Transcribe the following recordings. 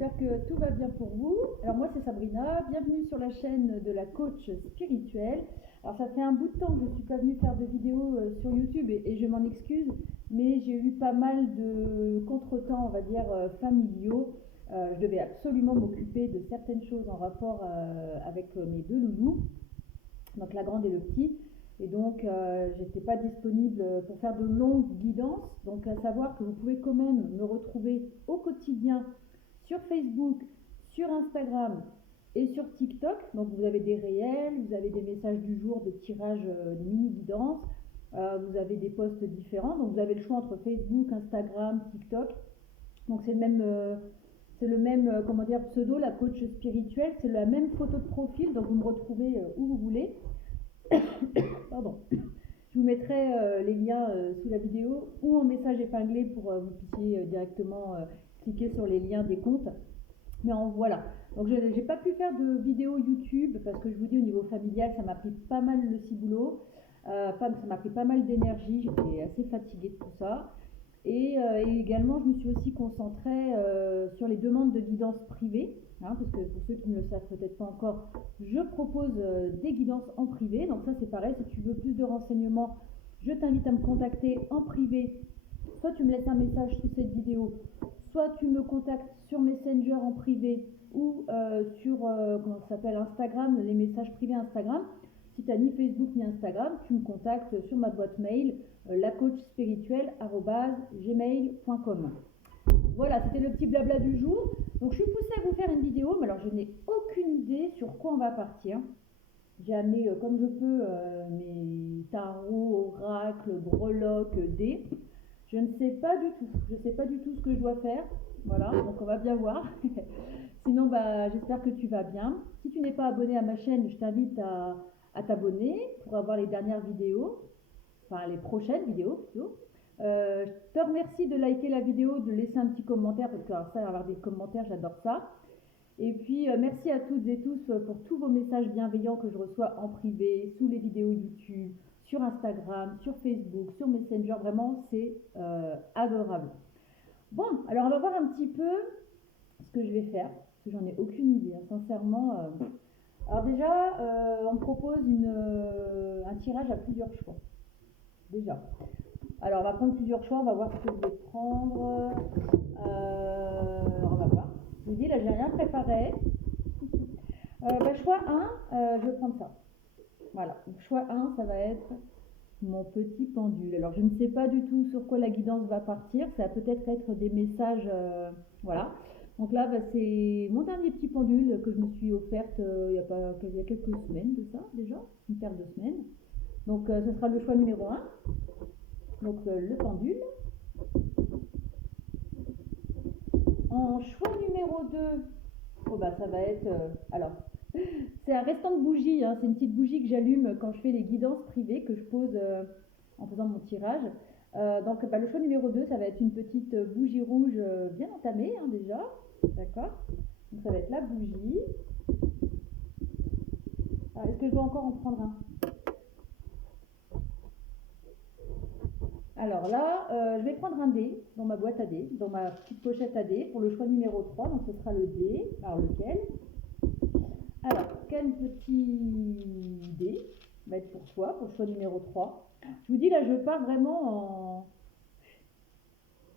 j'espère que tout va bien pour vous. Alors moi c'est Sabrina, bienvenue sur la chaîne de la coach spirituelle. Alors ça fait un bout de temps que je ne suis pas venue faire de vidéos sur YouTube et je m'en excuse, mais j'ai eu pas mal de contretemps, on va dire, familiaux. Je devais absolument m'occuper de certaines choses en rapport avec mes deux loulous, donc la grande et le petit. Et donc, j'étais pas disponible pour faire de longues guidances. Donc, à savoir que vous pouvez quand même me retrouver au quotidien sur Facebook, sur Instagram et sur TikTok. Donc, vous avez des réels, vous avez des messages du jour, des tirages, des mini-guidances. Vous avez des posts différents. Donc, vous avez le choix entre Facebook, Instagram, TikTok. Donc, c'est le même comment dire, pseudo, la coach spirituelle. C'est la même photo de profil. Donc, vous me retrouvez où vous voulez. Pardon. Je vous mettrai les liens sous la vidéo ou en message épinglé pour que vous puissiez directement cliquer sur les liens des comptes. Mais voilà. Donc je n'ai pas pu faire de vidéo YouTube parce que je vous dis au niveau familial, ça m'a pris pas mal le ciboulot. Ça m'a pris pas mal d'énergie. J'étais assez fatiguée de tout ça. Et également, je me suis aussi concentrée sur les demandes de guidance privée. Parce que pour ceux qui ne le savent peut-être pas encore, je propose des guidances en privé. Donc ça c'est pareil, si tu veux plus de renseignements, je t'invite à me contacter en privé. Soit tu me laisses un message sous cette vidéo, soit tu me contactes sur Messenger en privé ou sur comment ça s'appelle, Instagram, les messages privés Instagram. Si tu n'as ni Facebook ni Instagram, tu me contactes sur ma boîte mail lacoachspirituelle@gmail.com. Voilà, c'était le petit blabla du jour. Donc je suis poussée à vous faire une vidéo, mais alors je n'ai aucune idée sur quoi on va partir. J'ai amené comme je peux mes tarots, oracles, breloques, dés. Je ne sais pas du tout. Je ne sais pas du tout ce que je dois faire. Voilà, donc on va bien voir. Sinon, j'espère que tu vas bien. Si tu n'es pas abonné à ma chaîne, je t'invite à t'abonner pour avoir les dernières vidéos. Enfin, les prochaines vidéos plutôt. Je te remercie de liker la vidéo, de laisser un petit commentaire, parce que ça, avoir des commentaires, j'adore ça. Et puis, merci à toutes et tous pour tous vos messages bienveillants que je reçois en privé, sous les vidéos YouTube, sur Instagram, sur Facebook, sur Messenger. Vraiment, c'est adorable. Bon, alors on va voir un petit peu ce que je vais faire, parce que j'en ai aucune idée, sincèrement. Alors déjà, on me propose un tirage à plusieurs choix. Déjà. Alors, on va prendre plusieurs choix. On va voir ce que je vais prendre. On va voir. Je vous dis, là, j'ai rien préparé. Choix 1, je vais prendre ça. Voilà. Donc, choix 1, ça va être mon petit pendule. Alors, je ne sais pas du tout sur quoi la guidance va partir. Ça va peut-être être des messages. Voilà. Donc là, c'est mon dernier petit pendule que je me suis offerte il y a quelques semaines de ça, déjà. Une paire de semaines. Donc, ce sera le choix numéro 1. Donc le pendule. En choix numéro 2, ça va être... alors, c'est un restant de bougie, c'est une petite bougie que j'allume quand je fais les guidances privées que je pose en faisant mon tirage. Donc le choix numéro 2, ça va être une petite bougie rouge bien entamée déjà. D'accord. Donc ça va être la bougie. Alors, est-ce que je dois encore en prendre un ? Alors là, je vais prendre un dé dans ma boîte à dés, dans ma petite pochette à dés pour le choix numéro 3. Donc ce sera le dé. Alors lequel ? Alors, quel petit dé va être pour toi, pour le choix numéro 3 ? Je vous dis là, je pars vraiment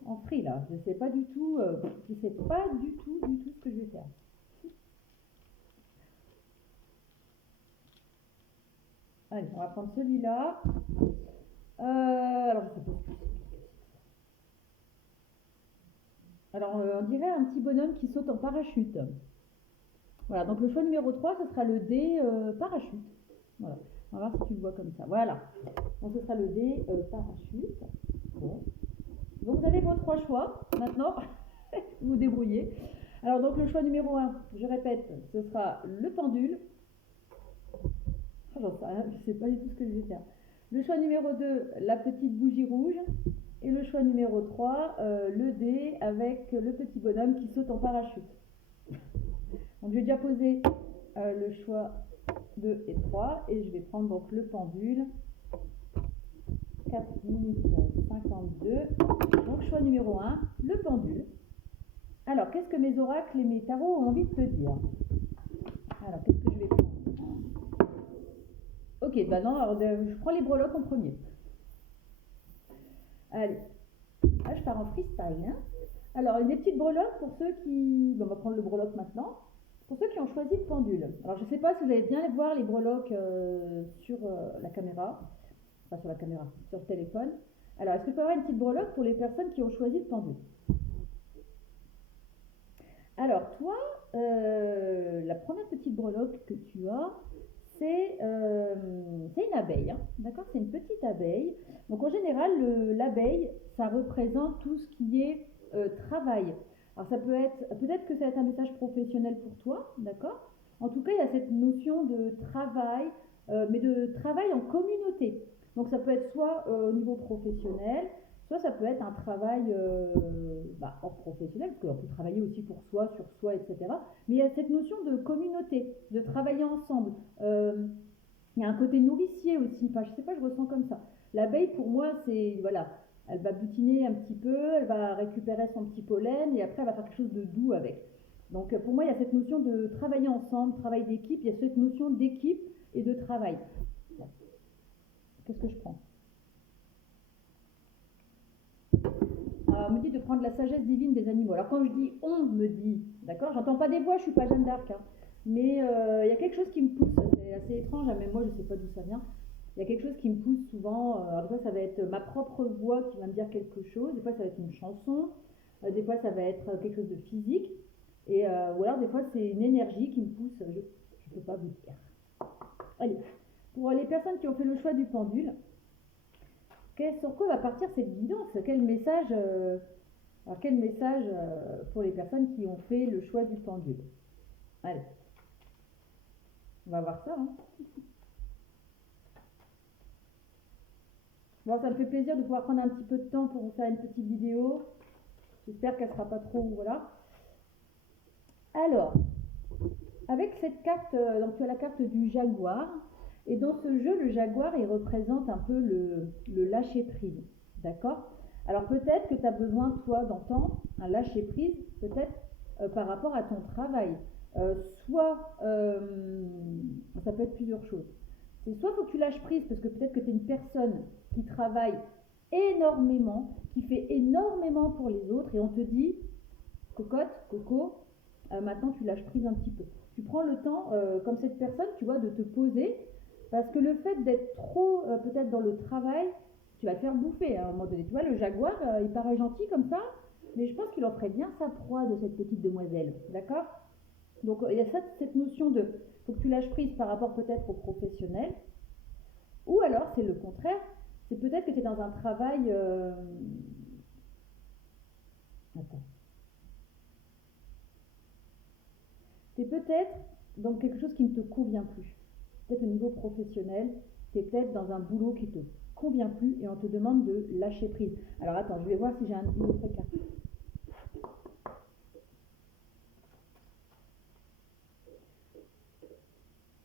en free là. Je ne sais pas du tout, ce que je vais faire. Allez, on va prendre celui-là. Alors, je sais pas ce que c'est. Alors, on dirait un petit bonhomme qui saute en parachute. Voilà, donc le choix numéro 3, ce sera le dé parachute. Voilà, on va voir si tu le vois comme ça. Voilà, donc ce sera le dé parachute. Bon. Donc vous avez vos 3 choix. Maintenant, vous vous débrouillez. Alors, donc le choix numéro 1, je répète, ce sera le pendule. J'en sais rien, je ne sais pas du tout ce que je vais faire. Le choix numéro 2, la petite bougie rouge. Et le choix numéro 3, le dé avec le petit bonhomme qui saute en parachute. Donc j'ai déjà posé le choix 2 et 3 et je vais prendre donc le pendule. 4 minutes 52. Donc choix numéro 1, le pendule. Alors, Alors, qu'est-ce que mes oracles et mes tarots ont envie de te dire? Alors, qu'est-ce que je vais prendre? Ok, bah non, alors, je prends les breloques en premier. Allez, là je pars en freestyle. Hein. Alors, des petites breloques pour ceux qui... Bon, on va prendre le breloque maintenant. Pour ceux qui ont choisi le pendule. Alors, je ne sais pas si vous allez bien voir les breloques sur la caméra. Enfin, sur la caméra, sur le téléphone. Alors, est-ce que je peux avoir une petite breloque pour les personnes qui ont choisi le pendule? Alors, toi, la première petite breloque que tu as, c'est une abeille. Hein, d'accord? C'est une petite abeille. Donc, en général, l'abeille, ça représente tout ce qui est travail. Alors, ça peut être, peut-être que ça va être un message professionnel pour toi, d'accord? En tout cas, il y a cette notion de travail, mais de travail en communauté. Donc, ça peut être soit au niveau professionnel, soit ça peut être un travail hors professionnel, parce qu'on peut travailler aussi pour soi, sur soi, etc. Mais il y a cette notion de communauté, de travailler ensemble. Il y a un côté nourricier aussi, enfin, je sais pas, je ressens comme ça. L'abeille, pour moi, c'est, voilà, elle va butiner un petit peu, elle va récupérer son petit pollen, et après, elle va faire quelque chose de doux avec. Donc, pour moi, il y a cette notion de travailler ensemble, travail d'équipe, il y a cette notion d'équipe et de travail. Qu'est-ce que je prends? On me dit de prendre la sagesse divine des animaux. Alors quand je dis on me dit, d'accord, j'entends pas des voix, je suis pas Jeanne d'Arc, hein, mais il y a quelque chose qui me pousse, c'est assez étrange, hein, même moi je sais pas d'où ça vient. Il y a quelque chose qui me pousse souvent, alors des fois ça va être ma propre voix qui va me dire quelque chose, des fois ça va être une chanson, des fois ça va être quelque chose de physique, et ou alors des fois c'est une énergie qui me pousse, je ne peux pas vous dire. Allez, pour les personnes qui ont fait le choix du pendule, sur quoi va partir cette guidance? Quel message, pour les personnes qui ont fait le choix du pendule? Allez, on va voir ça. Hein. Bon, ça me fait plaisir de pouvoir prendre un petit peu de temps pour vous faire une petite vidéo. J'espère qu'elle ne sera pas trop... Voilà. Alors, avec cette carte, donc tu as la carte du jaguar. Et dans ce jeu, le jaguar, il représente un peu le lâcher-prise. D'accord? Alors peut-être que tu as besoin, toi, d'entendre un lâcher-prise, peut-être par rapport à ton travail. Soit, ça peut être plusieurs choses. C'est soit il faut que tu lâches prise, parce que peut-être que tu es une personne qui travaille énormément, qui fait énormément pour les autres, et on te dit, cocotte, coco, maintenant tu lâches prise un petit peu. Tu prends le temps, comme cette personne, tu vois, de te poser, parce que le fait d'être trop peut-être dans le travail, tu vas te faire bouffer à un moment donné. Tu vois, le jaguar, il paraît gentil comme ça, mais je pense qu'il en ferait bien sa proie de cette petite demoiselle. D'accord? Donc il y a cette notion de, faut que tu lâches prise par rapport peut-être au professionnel, ou alors c'est le contraire, c'est peut-être que tu es dans un travail... Attends. Tu es peut-être dans quelque chose qui ne te convient plus. Peut-être au niveau professionnel, tu es peut-être dans un boulot qui ne te convient plus et on te demande de lâcher prise. Alors attends, je vais voir si j'ai une autre carte.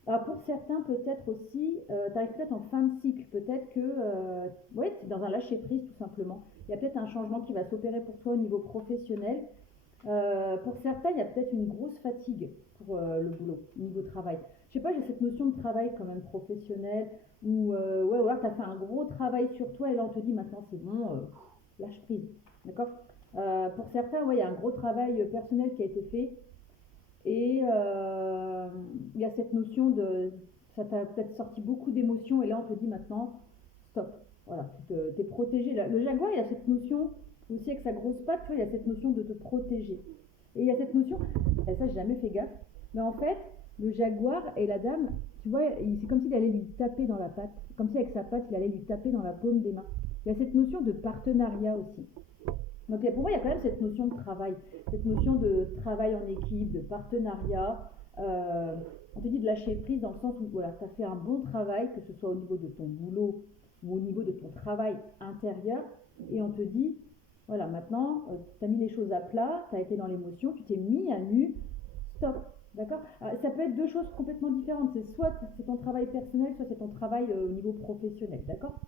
Alors pour certains, peut-être aussi, tu arrives peut-être en fin de cycle, peut-être que tu es dans un lâcher-prise tout simplement. Il y a peut-être un changement qui va s'opérer pour toi au niveau professionnel. Pour certains, il y a peut-être une grosse fatigue pour le boulot, au niveau travail. Je sais pas, j'ai cette notion de travail quand même professionnel, où ouais, alors tu as fait un gros travail sur toi et là on te dit maintenant c'est bon, lâche prise. D'accord? Pour certains, ouais, il y a un gros travail personnel qui a été fait. Et il y a cette notion de, ça t'a peut-être sorti beaucoup d'émotions et là on te dit maintenant, stop, voilà, tu es protégé. Le jaguar, il a cette notion, aussi avec sa grosse patte, tu vois, il y a cette notion de te protéger. Et il y a cette notion, et ça j'ai jamais fait gaffe, mais en fait, le jaguar et la dame, tu vois, c'est comme s'il allait lui taper dans la patte, comme si avec sa patte, il allait lui taper dans la paume des mains. Il y a cette notion de partenariat aussi. Donc pour moi, il y a quand même cette notion de travail, cette notion de travail en équipe, de partenariat. On te dit de lâcher prise dans le sens où voilà, tu as fait un bon travail, que ce soit au niveau de ton boulot ou au niveau de ton travail intérieur, et on te dit, voilà, maintenant, tu as mis les choses à plat, tu as été dans l'émotion, tu t'es mis à nu, stop. D'accord? Ça peut être deux choses complètement différentes. C'est soit c'est ton travail personnel, soit c'est ton travail au niveau professionnel. D'accord?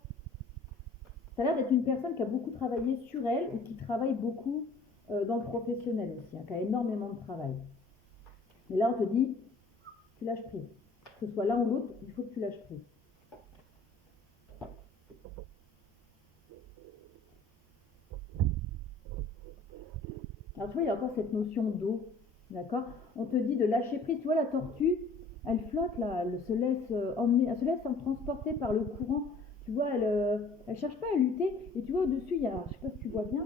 Ça a l'air d'être une personne qui a beaucoup travaillé sur elle ou qui travaille beaucoup dans le professionnel aussi, hein, qui a énormément de travail. Mais là, on te dit, tu lâches prise. Que ce soit l'un ou l'autre, il faut que tu lâches prise. Alors, tu vois, il y a encore cette notion d'eau, d'accord? On te dit de lâcher prise. Tu vois, la tortue, elle flotte là, elle se laisse emmener, elle se laisse transporter par le courant. Tu vois, elle cherche pas à lutter. Et tu vois, au-dessus, il y a, je sais pas si tu vois bien,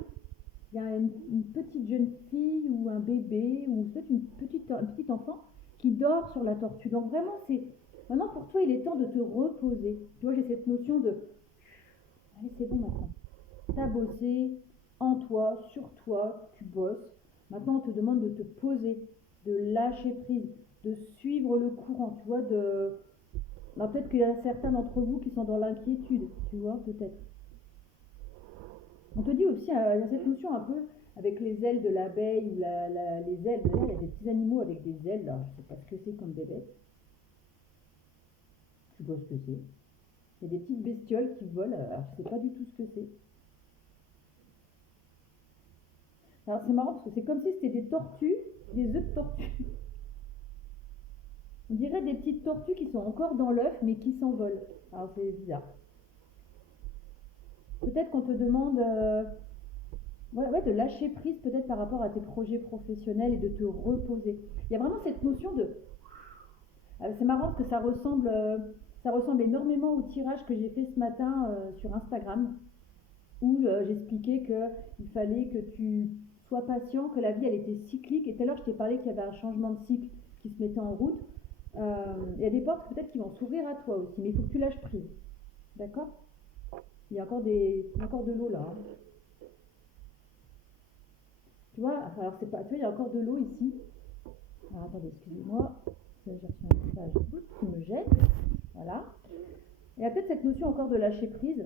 il y a une petite jeune fille ou un bébé ou peut-être un petit enfant qui dort sur la tortue. Donc vraiment, maintenant pour toi, il est temps de te reposer. Tu vois, j'ai cette notion de, allez, c'est bon maintenant. T'as bossé en toi, sur toi, tu bosses. Maintenant, on te demande de te poser, de lâcher prise, de suivre le courant. Tu vois, peut-être qu'il y a certains d'entre vous qui sont dans l'inquiétude. Tu vois, peut-être. On te dit aussi, il y a cette notion un peu avec les ailes de l'abeille ou les ailes. D'ailleurs, il y a des petits animaux avec des ailes, là. Je ne sais pas ce que c'est comme bébête. Tu vois ce que c'est. Il y a des petites bestioles qui volent, alors je ne sais pas du tout ce que c'est. Alors c'est marrant parce que c'est comme si c'était des tortues, des œufs de tortues. On dirait des petites tortues qui sont encore dans l'œuf mais qui s'envolent. Alors c'est bizarre. Peut-être qu'on te demande de lâcher prise peut-être par rapport à tes projets professionnels et de te reposer. Il y a vraiment cette notion de... c'est marrant parce que ça ressemble énormément au tirage que j'ai fait ce matin sur Instagram où j'expliquais qu'il fallait que tu sois patient, que la vie elle était cyclique. Et tout à l'heure je t'ai parlé qu'il y avait un changement de cycle qui se mettait en route. Il y a des portes peut-être qui vont s'ouvrir à toi aussi, mais il faut que tu lâches prise. D'accord? Il y a encore de l'eau là. Hein. Tu vois, alors c'est pas, tu vois, il y a encore de l'eau ici. Alors attendez, excusez-moi, j'ai reçu un message qui me jette. Voilà. Il y a peut-être cette notion encore de lâcher prise.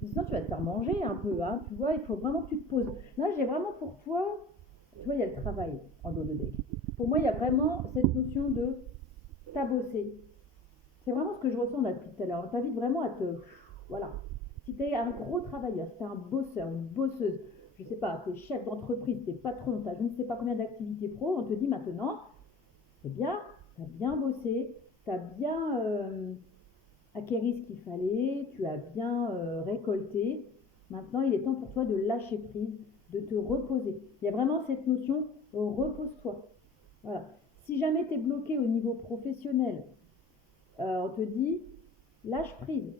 Sinon tu vas te faire manger un peu, hein. Tu vois, il faut vraiment que tu te poses. Là, j'ai vraiment pour toi, tu vois, il y a le travail en dos de deck. Pour moi, il y a vraiment cette notion de t'as bossé. C'est vraiment ce que je ressens là depuis tout à l'heure. On t'invite vraiment à te... Voilà. Si tu es un gros travailleur, si tu es un bosseur, une bosseuse, je sais pas, tu es chef d'entreprise, tu es patron, tu as je ne sais pas combien d'activités pro, on te dit maintenant, c'est bien, tu as bien bossé, tu as bien acquéri ce qu'il fallait, tu as bien récolté. Maintenant, il est temps pour toi de lâcher prise, de te reposer. Il y a vraiment cette notion, repose-toi. Voilà. Si jamais tu es bloqué au niveau professionnel, on te dit, lâche prise.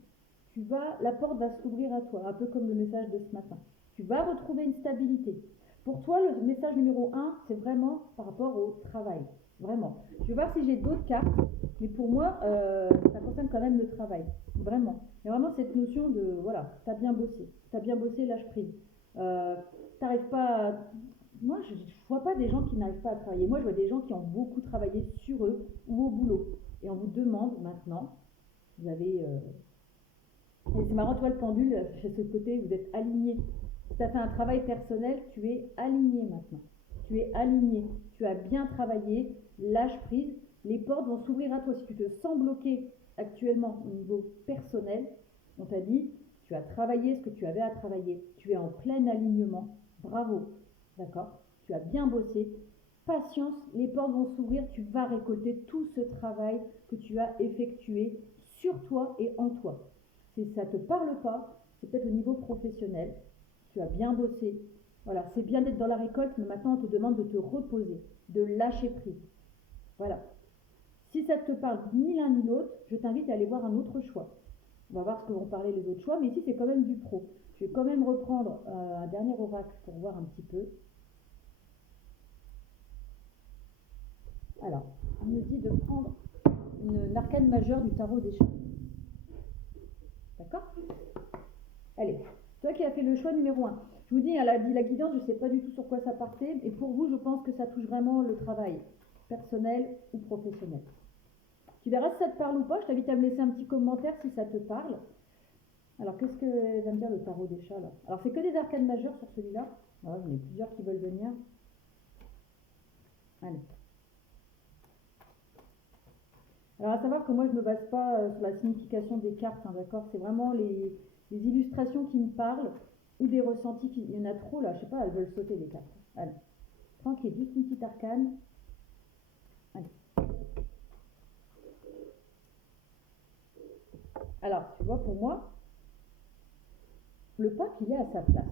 La porte va s'ouvrir à toi, un peu comme le message de ce matin. Tu vas retrouver une stabilité. Pour toi, le message numéro 1, c'est vraiment par rapport au travail. Vraiment. Je vais voir si j'ai d'autres cartes, mais pour moi, ça concerne quand même le travail. Vraiment. Il y a vraiment cette notion de, voilà, t'as bien bossé, lâche prise. T'arrives pas à... Moi, je ne vois pas des gens qui n'arrivent pas à travailler. Moi, je vois des gens qui ont beaucoup travaillé sur eux ou au boulot. Et on vous demande maintenant, vous avez... Et c'est marrant, tu vois, le pendule, chez ce côté, vous êtes aligné. Si tu as fait un travail personnel, tu es aligné maintenant. Tu es aligné. Tu as bien travaillé, lâche prise. Les portes vont s'ouvrir à toi. Si tu te sens bloqué actuellement au niveau personnel, on t'a dit, tu as travaillé ce que tu avais à travailler. Tu es en plein alignement. Bravo. D'accord? Tu as bien bossé. Patience, les portes vont s'ouvrir. Tu vas récolter tout ce travail que tu as effectué sur toi et en toi. Si ça ne te parle pas, c'est peut-être au niveau professionnel. Tu as bien bossé. Voilà, c'est bien d'être dans la récolte, mais maintenant on te demande de te reposer, de lâcher prise. Voilà. Si ça ne te parle ni l'un ni l'autre, je t'invite à aller voir un autre choix. On va voir ce que vont parler les autres choix, mais ici c'est quand même du pro. Je vais quand même reprendre un dernier oracle pour voir un petit peu. Alors, on me dit de prendre une arcane majeure du tarot des champs. D'accord? Allez, toi qui as fait le choix numéro 1. Je vous dis, la guidance, je ne sais pas du tout sur quoi ça partait. Et pour vous, je pense que ça touche vraiment le travail, personnel ou professionnel. Tu verras si ça te parle ou pas. Je t'invite à me laisser un petit commentaire si ça te parle. Alors, qu'est-ce que va me dire le tarot des chats là? Alors, c'est que des arcanes majeures sur celui-là. Voilà, il y en a plusieurs qui veulent venir. Allez. Alors, à savoir que moi, je ne me base pas sur la signification des cartes, hein, d'accord? C'est vraiment les illustrations qui me parlent. ou des ressentis, il y en a trop là, je sais pas, elles veulent sauter les cartes. Allez, tranquille, juste une petite arcane. Allez. Alors, tu vois, pour moi, le pape, il est à sa place.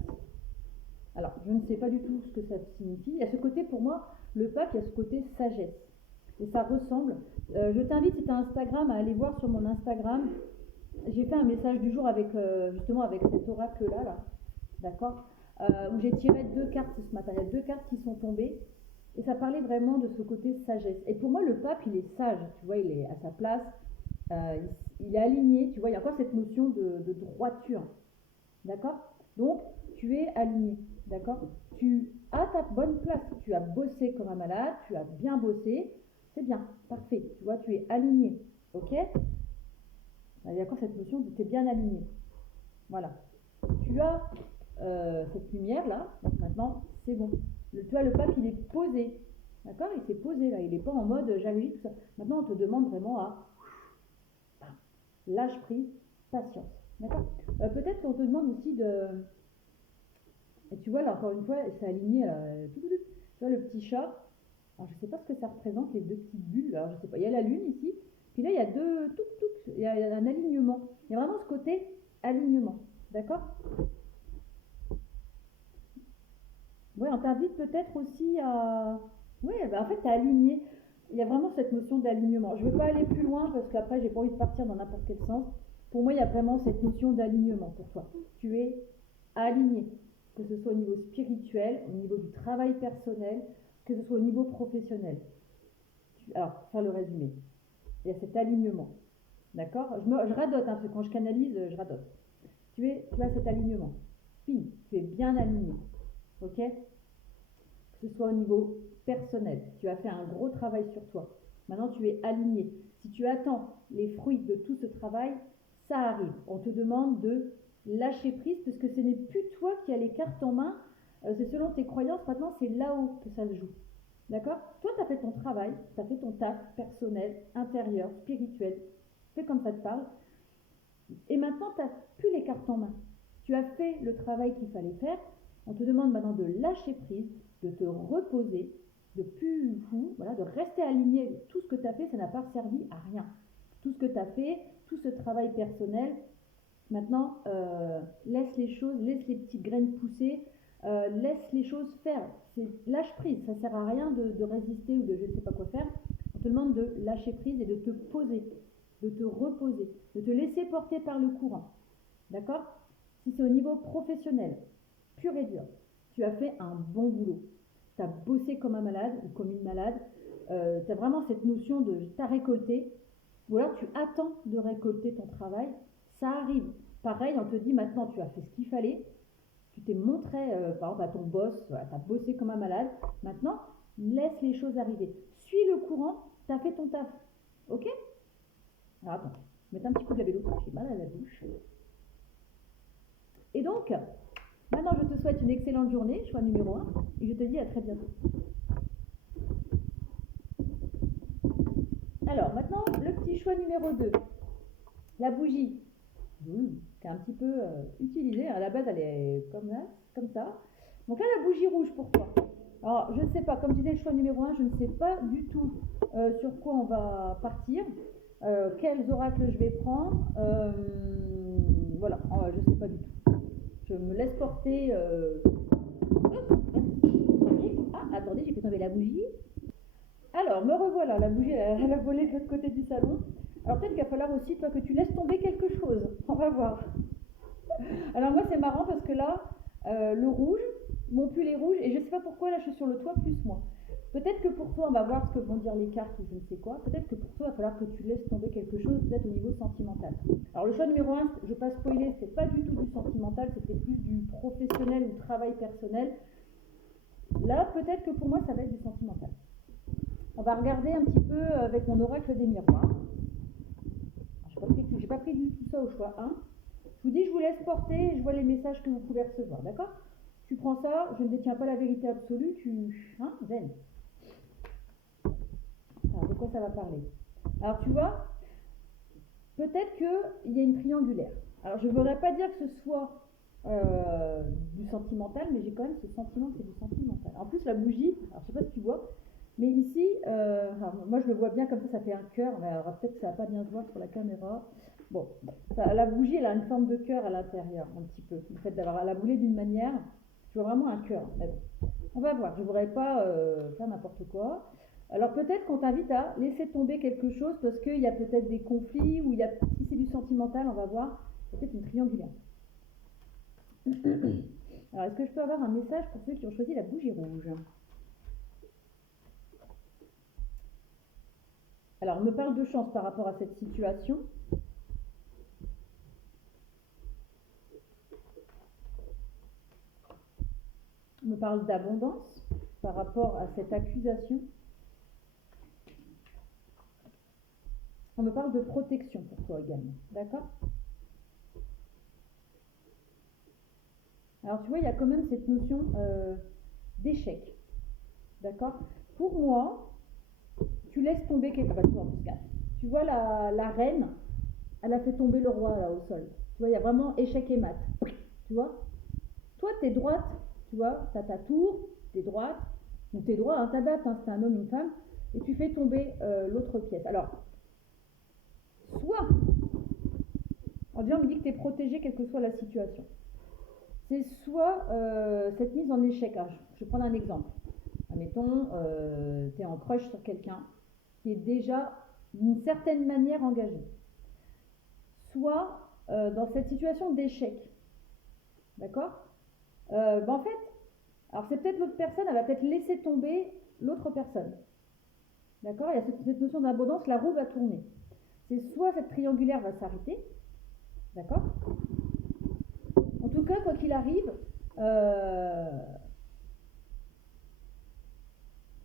Alors, je ne sais pas du tout ce que ça signifie. Il y a ce côté, pour moi, le pape, il y a ce côté sagesse. Et ça ressemble. Je t'invite, si tu as Instagram, à aller voir sur mon Instagram. J'ai fait un message du jour avec, justement, avec cet oracle-là, là. D'accord, où j'ai tiré 2 cartes ce matin. Il y a 2 cartes qui sont tombées. Et ça parlait vraiment de ce côté sagesse. Et pour moi, le pape, il est sage. Tu vois, il est à sa place. Il est aligné. Tu vois, il y a encore cette notion de droiture. D'accord? Donc, tu es aligné. D'accord? Tu as ta bonne place. Tu as bossé comme un malade. Tu as bien bossé. C'est bien. Parfait. Tu vois, tu es aligné. Ok? Il y a encore cette notion de tu es bien aligné. Voilà. Tu as cette lumière là. Donc maintenant, c'est bon. Tu vois, le pape, il est posé. D'accord? Il s'est posé là. Il n'est pas en mode jalousie, tout ça. Maintenant, on te demande vraiment à lâche prise, patience. D'accord? Peut-être qu'on te demande aussi de. Et tu vois, là, encore une fois, c'est aligné. Tu vois, le petit chat. Alors, je ne sais pas ce que ça représente, les 2 petites bulles. Alors, je sais pas. Il y a la lune ici. Puis là, il y a 2. Il y a un alignement. Il y a vraiment ce côté alignement. D'accord? Ouais, on t'invite peut-être aussi à. Oui, ben en fait, tu es aligné. Il y a vraiment cette notion d'alignement. Je ne veux pas aller plus loin parce qu'après, j'ai pas envie de partir dans n'importe quel sens. Pour moi, il y a vraiment cette notion d'alignement pour toi. Tu es aligné, que ce soit au niveau spirituel, au niveau du travail personnel, que ce soit au niveau professionnel. Alors, pour faire le résumé, il y a cet alignement. D'accord? Je radote, hein, parce que quand je canalise, je radote. Tu as cet alignement. Puis, tu es bien aligné. Ok? Que ce soit au niveau personnel, tu as fait un gros travail sur toi. Maintenant, tu es aligné. Si tu attends les fruits de tout ce travail, ça arrive. On te demande de lâcher prise parce que ce n'est plus toi qui as les cartes en main. C'est selon tes croyances. Maintenant, c'est là-haut que ça se joue. D'accord? Toi, tu as fait ton travail, tu as fait ton taf personnel, intérieur, spirituel. Fais comme ça te parle. Et maintenant, tu n'as plus les cartes en main. Tu as fait le travail qu'il fallait faire. On te demande maintenant de lâcher prise, de te reposer, de plus fou, voilà, de rester aligné. Tout ce que tu as fait, ça n'a pas servi à rien. Tout ce que tu as fait, tout ce travail personnel, maintenant, laisse les choses, laisse les petites graines pousser, laisse les choses faire. Lâche prise, ça ne sert à rien de résister ou de je ne sais pas quoi faire. On te demande de lâcher prise et de te poser, de te reposer, de te laisser porter par le courant. D'accord? Si c'est au niveau professionnel, pur et dur, tu as fait un bon boulot. Tu as bossé comme un malade ou comme une malade. Tu as vraiment cette notion de tu as récolté, ou alors tu attends de récolter ton travail. Ça arrive. Pareil, on te dit maintenant tu as fait ce qu'il fallait. Tu t'es montré, par exemple, à ton boss, voilà, tu as bossé comme un malade. Maintenant, laisse les choses arriver. Suis le courant, tu as fait ton taf. Ok? Alors attends, je vais mettre un petit coup de labello parce que j'ai mal à la bouche. Et donc, maintenant je te souhaite une excellente journée, choix numéro 1, et je te dis à très bientôt. Alors maintenant, le petit choix numéro 2, la bougie, qui est un petit peu utilisée. À la base, elle est comme ça. Donc là, la bougie rouge, pourquoi? Alors, je ne sais pas, comme disait le choix numéro 1, je ne sais pas du tout sur quoi on va partir, quels oracles je vais prendre. Voilà, je ne sais pas du tout. Je me laisse porter. Ah, attendez, j'ai fait tomber la bougie. Alors, me revoilà, la bougie, elle a volé de l'autre côté du salon. Alors peut-être qu'il va falloir aussi, toi, que tu laisses tomber quelque chose. On va voir. Alors moi, c'est marrant parce que là, le rouge, mon pull est rouge, et je ne sais pas pourquoi, là, je suis sur le toit plus moi. Peut-être que pour toi, on va voir ce que vont dire les cartes ou je ne sais quoi. Peut-être que pour toi, il va falloir que tu laisses tomber quelque chose, peut-être au niveau sentimental. Alors le choix numéro 1, je ne vais pas spoiler, c'est pas du tout du sentimental, c'était plus du professionnel ou travail personnel. Là, peut-être que pour moi, ça va être du sentimental. On va regarder un petit peu avec mon oracle des miroirs. J'ai pas pris du tout ça au choix 1. Je vous dis, je vous laisse porter et je vois les messages que vous pouvez recevoir, d'accord? Tu prends ça, je ne détiens pas la vérité absolue, zen. Alors, de quoi ça va parler? Alors, tu vois, peut-être qu'il y a une triangulaire. Alors, je ne voudrais pas dire que ce soit du sentimental, mais j'ai quand même ce sentiment que c'est du sentimental. En plus, la bougie, alors je sais pas si tu vois, mais ici, moi je le vois bien comme ça fait un cœur, mais alors peut-être que ça va pas bien se voir sur la caméra. Bon, la bougie, elle a une forme de cœur à l'intérieur, un petit peu. Le fait d'avoir la boulée d'une manière, je vois vraiment un cœur. Mais bon, on va voir, je ne voudrais pas faire n'importe quoi. Alors peut-être qu'on t'invite à laisser tomber quelque chose parce qu'il y a peut-être des conflits ou si c'est du sentimental, on va voir, peut-être une triangulaire. Alors est-ce que je peux avoir un message pour ceux qui ont choisi la bougie rouge? Alors on me parle de chance par rapport à cette situation. On me parle d'abondance par rapport à cette accusation. On me parle de protection pour toi également, d'accord? Alors tu vois, il y a quand même cette notion d'échec, d'accord? Pour moi, tu laisses tomber quelque chose. Tu vois la reine, elle a fait tomber le roi là au sol. Tu vois, il y a vraiment échec et mat. Tu vois? Toi, t'es droite, tu vois, t'as ta tour, t'es droite, ou t'es droit, hein, t'adaptes, hein, c'est un homme, une femme, et tu fais tomber l'autre pièce. Alors, soit, on me dit que t'es protégé quelle que soit la situation. C'est soit cette mise en échec. Alors, je vais prendre un exemple. Admettons, tu es en crush sur quelqu'un qui est déjà d'une certaine manière engagé. Soit dans cette situation d'échec. D'accord? En fait, alors c'est peut-être l'autre personne, elle va peut-être laisser tomber l'autre personne. D'accord? Il y a cette notion d'abondance, la roue va tourner. C'est soit cette triangulaire va s'arrêter. D'accord? En tout cas, quoi qu'il arrive,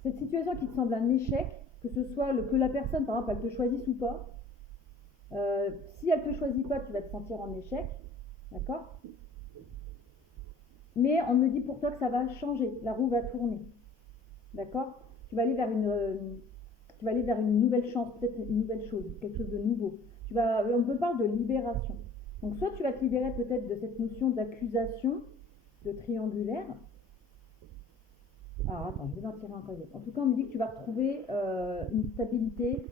cette situation qui te semble un échec, que ce soit que la personne, par exemple, elle te choisisse ou pas, si elle te choisit pas, tu vas te sentir en échec, d'accord? Mais on me dit pour toi que ça va changer, la roue va tourner, d'accord? Tu vas aller vers une nouvelle chance, peut-être une nouvelle chose, quelque chose de nouveau. On me parle de libération. Donc soit tu vas te libérer peut-être de cette notion d'accusation, de triangulaire. Alors attends, je vais en tirer un casier. En tout cas, on me dit que tu vas retrouver une stabilité,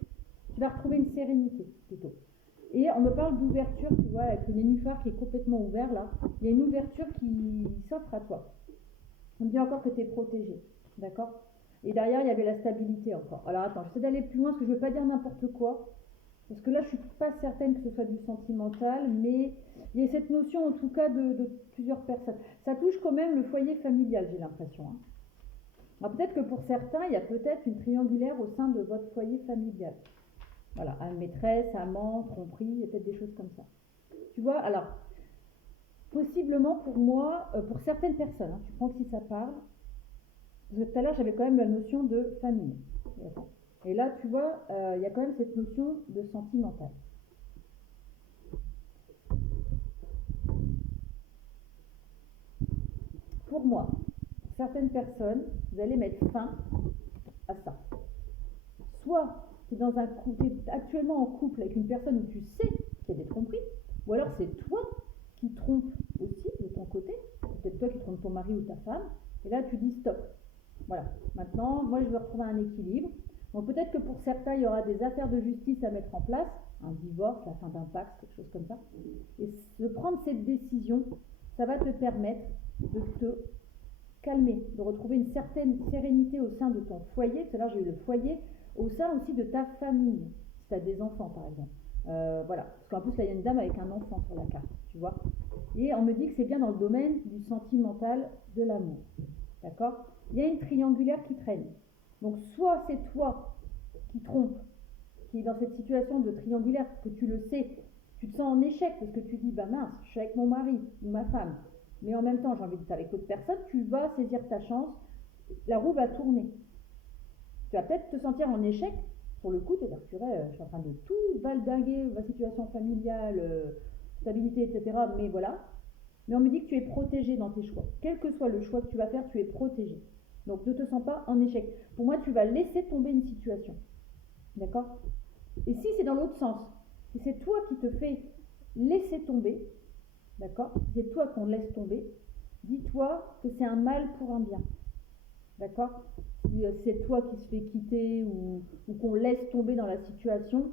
tu vas retrouver une sérénité plutôt. Et on me parle d'ouverture, tu vois, avec le nénuphar qui est complètement ouvert là. Il y a une ouverture qui s'offre à toi. On me dit encore que tu es protégé, d'accord? Et derrière, il y avait la stabilité encore. Alors attends, j'essaie d'aller plus loin parce que je ne veux pas dire n'importe quoi. Parce que là, je ne suis pas certaine que ce soit du sentimental, mais il y a cette notion en tout cas de plusieurs personnes. Ça touche quand même le foyer familial, j'ai l'impression. Hein. Alors peut-être que pour certains, il y a peut-être une triangulaire au sein de votre foyer familial. Voilà, maîtresse, amant, tromperie, il y a peut-être des choses comme ça. Tu vois, alors, possiblement pour moi, pour certaines personnes, hein, tu prends que si ça parle, parce que tout à l'heure j'avais quand même la notion de famille. Et là, tu vois, il y a quand même cette notion de sentimental. Pour moi, pour certaines personnes, vous allez mettre fin à ça. Soit tu es actuellement en couple avec une personne où tu sais qu'il y a des tromperies, ou alors c'est toi qui trompes aussi de ton côté, peut-être toi qui trompes ton mari ou ta femme, et là tu dis stop. Voilà, maintenant, moi je veux retrouver un équilibre. Donc peut-être que pour certains, il y aura des affaires de justice à mettre en place, un divorce, la fin d'un pacte, quelque chose comme ça. Et de prendre cette décision, ça va te permettre de te calmer, de retrouver une certaine sérénité au sein de ton foyer. Tout à l'heure, j'ai eu le foyer, au sein aussi de ta famille, si tu as des enfants par exemple. Voilà, parce qu'en plus là il y a une dame avec un enfant sur la carte, tu vois. Et on me dit que c'est bien dans le domaine du sentimental, de l'amour, d'accord? Il y a une triangulaire qui traîne. Donc soit c'est toi qui trompes, qui est dans cette situation de triangulaire, que tu le sais, tu te sens en échec parce que tu dis, bah mince, je suis avec mon mari ou ma femme, mais en même temps j'ai envie d'être avec l'autre personne, tu vas saisir ta chance, la roue va tourner. Tu vas peut-être te sentir en échec, sur le coup, tu vas dire, purée, je suis en train de tout valdinguer, ma situation familiale, stabilité, etc. Mais voilà. Mais on me dit que tu es protégé dans tes choix. Quel que soit le choix que tu vas faire, tu es protégé. Donc ne te sens pas en échec. Pour moi, tu vas laisser tomber une situation. D'accord? Et si c'est dans l'autre sens, si c'est toi qui te fais laisser tomber, d'accord? Si c'est toi qu'on laisse tomber, dis-toi que c'est un mal pour un bien, d'accord? Si c'est toi qui se fait quitter ou qu'on laisse tomber dans la situation,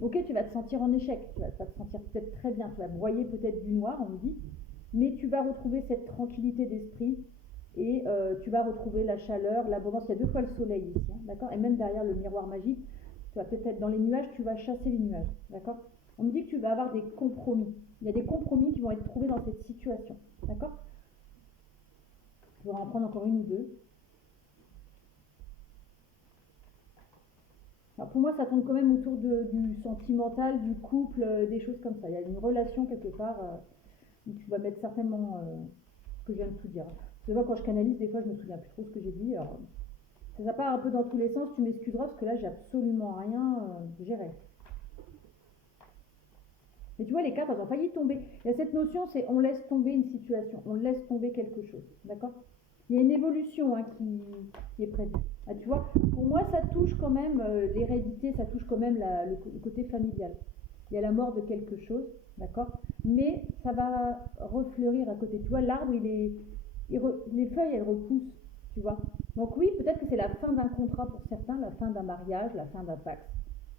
ok, tu vas te sentir en échec, tu vas pas te sentir peut-être très bien, tu vas broyer peut-être du noir, on me dit, mais tu vas retrouver cette tranquillité d'esprit et tu vas retrouver la chaleur, l'abondance. Il y a 2 fois le soleil ici, hein, d'accord? Et même derrière le miroir magique, tu vas peut-être être dans les nuages, tu vas chasser les nuages, d'accord? On me dit que tu vas avoir des compromis. Il y a des compromis qui vont être trouvés dans cette situation, d'accord? Je vais en prendre encore une ou deux. Alors pour moi, ça tourne quand même autour du sentimental, du couple, des choses comme ça. Il y a une relation quelque part où tu vas mettre certainement ce que je viens de tout dire. Tu vois, quand je canalise, des fois, je me souviens plus trop ce que j'ai dit. Alors, ça part un peu dans tous les sens. Tu m'excuseras parce que là, j'ai absolument rien géré. Mais tu vois, les cartes, elles ont failli tomber. Il y a cette notion, c'est on laisse tomber une situation, on laisse tomber quelque chose. D'accord? Il y a une évolution hein, qui est prévue. Ah, tu vois, pour moi, ça touche quand même l'hérédité, ça touche quand même le côté familial. Il y a la mort de quelque chose, d'accord? Mais ça va refleurir à côté. Tu vois, l'arbre, les feuilles, elles repoussent, tu vois. Donc oui, peut-être que c'est la fin d'un contrat pour certains, la fin d'un mariage, la fin d'un pacte.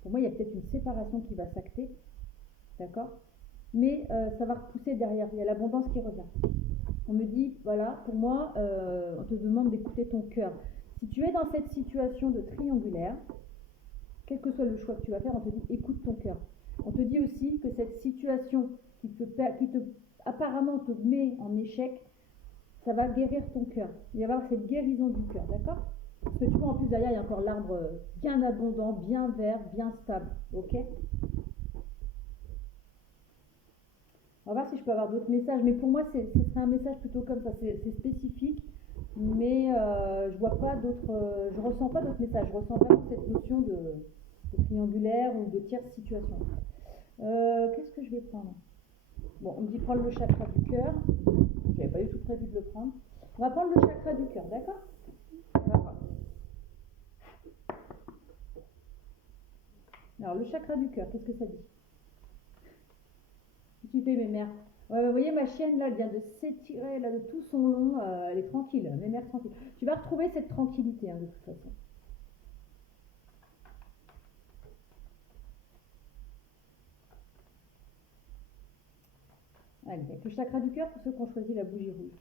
Pour moi, il y a peut-être une séparation qui va s'acter, d'accord? Mais ça va repousser derrière. Il y a l'abondance qui revient. On me dit, voilà, pour moi, on te demande d'écouter ton cœur. Si tu es dans cette situation de triangulaire, quel que soit le choix que tu vas faire, on te dit, écoute ton cœur. On te dit aussi que cette situation qui apparemment te met en échec, ça va guérir ton cœur. Il va y avoir cette guérison du cœur, d'accord? Parce que tu vois, en plus, derrière, il y a encore l'arbre bien abondant, bien vert, bien stable, ok? On va voir si je peux avoir d'autres messages, mais pour moi, ce serait un message plutôt comme ça. C'est spécifique, mais je vois pas d'autres, je ressens pas d'autres messages. Je ressens vraiment cette notion de triangulaire ou de tierce situation. Qu'est-ce que je vais prendre? Bon, on me dit prendre le chakra du cœur. J'avais pas du tout prévu de le prendre. On va prendre le chakra du cœur, d'accord? On va voir. Alors, le chakra du cœur, qu'est-ce que ça dit? Tu fais mes mères. Vous voyez ma chienne là, elle vient de s'étirer là de tout son long, elle est tranquille, mes mères tranquilles. Tu vas retrouver cette tranquillité hein, de toute façon. Allez, avec le chakra du cœur pour ceux qui ont choisi la bougie rouge.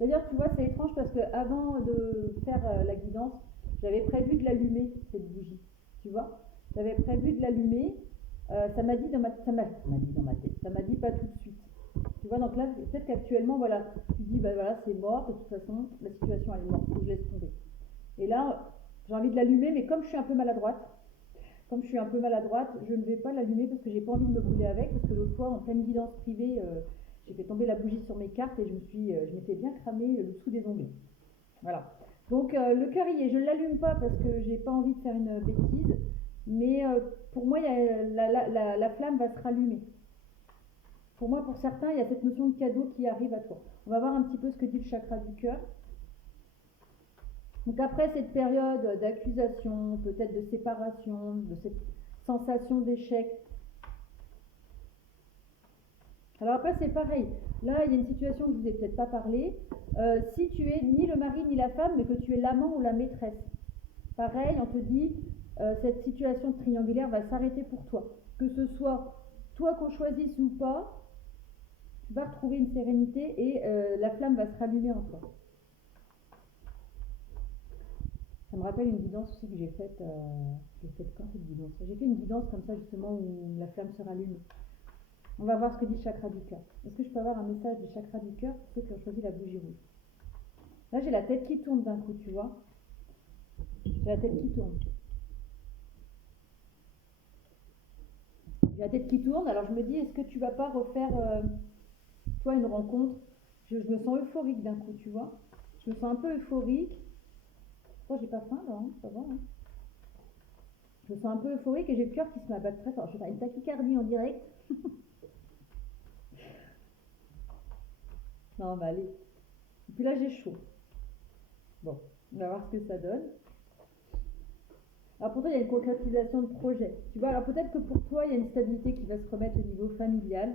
D'ailleurs, tu vois, c'est étrange parce que avant de faire la guidance, j'avais prévu de l'allumer cette bougie. Tu vois, j'avais prévu de l'allumer. Ça m'a dit dans ma tête, ça m'a dit pas tout de suite. Tu vois, donc là, peut-être qu'actuellement, voilà, tu dis, bah voilà, c'est mort, de toute façon, la situation elle est morte, je laisse tomber. Et là, j'ai envie de l'allumer, mais comme je suis un peu maladroite, je ne vais pas l'allumer parce que j'ai pas envie de me brûler avec, parce que l'autre fois, en pleine guidance privée, j'ai fait tomber la bougie sur mes cartes et je m'étais bien cramé le dessous des ongles. Voilà. Donc le cœur y est, je ne l'allume pas parce que j'ai pas envie de faire une bêtise, mais pour moi, la flamme va se rallumer. Pour moi, pour certains, il y a cette notion de cadeau qui arrive à toi. On va voir un petit peu ce que dit le chakra du cœur. Donc après cette période d'accusation, peut-être de séparation, de cette sensation d'échec. Alors après c'est pareil. Là, il y a une situation que je ne vous ai peut-être pas parlé. Si tu es ni le mari ni la femme, mais que tu es l'amant ou la maîtresse. Pareil, on te dit, cette situation triangulaire va s'arrêter pour toi. Que ce soit toi qu'on choisisse ou pas, tu vas retrouver une sérénité et la flamme va se rallumer en toi. Ça me rappelle une guidance aussi que j'ai faite quand cette guidance? J'ai fait une guidance comme ça justement où la flamme se rallume. On va voir ce que dit le chakra du cœur. Est-ce que je peux avoir un message du chakra du cœur pour ceux qui ont choisi la bougie rouge? Là j'ai la tête qui tourne d'un coup, tu vois. J'ai la tête qui tourne. J'ai la tête qui tourne, alors je me dis, est-ce que tu vas pas refaire, toi, une rencontre? Je me sens euphorique d'un coup, tu vois. Je me sens un peu euphorique. Oh, j'ai pas faim là, hein, ça va. Hein. Je me sens un peu euphorique et j'ai le cœur qui se m'abat très fort. Je vais faire une tachycardie en direct. Non, mais allez. Et puis là, j'ai chaud. Bon, on va voir ce que ça donne. Alors pour toi, il y a une concrétisation de projet. Tu vois, alors peut-être que pour toi, il y a une stabilité qui va se remettre au niveau familial.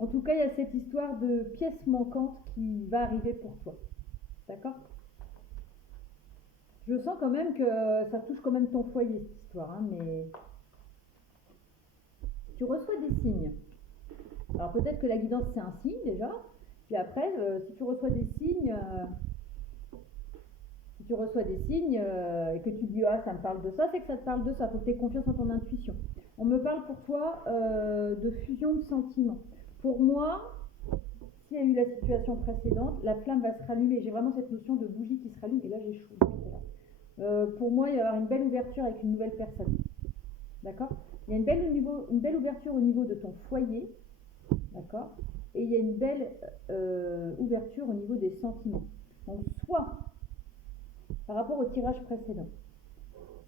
En tout cas, il y a cette histoire de pièce manquante qui va arriver pour toi. D'accord? Je sens quand même que ça touche quand même ton foyer, cette histoire, hein, mais tu reçois des signes. Alors peut-être que la guidance, c'est un signe déjà. Puis après, si tu reçois des signes, et que tu dis ah ça me parle de ça, c'est que ça te parle de ça. Faut que tu aies confiance en ton intuition. On me parle pour toi de fusion de sentiments. Pour moi, s'il y a eu la situation précédente, la flamme va se rallumer. J'ai vraiment cette notion de bougie qui se rallume et là j'ai chaud. Pour moi, il va y avoir une belle ouverture avec une nouvelle personne. D'accord? Il y a une belle ouverture au niveau de ton foyer. D'accord? Et il y a une belle ouverture au niveau des sentiments. Donc soit par rapport au tirage précédent,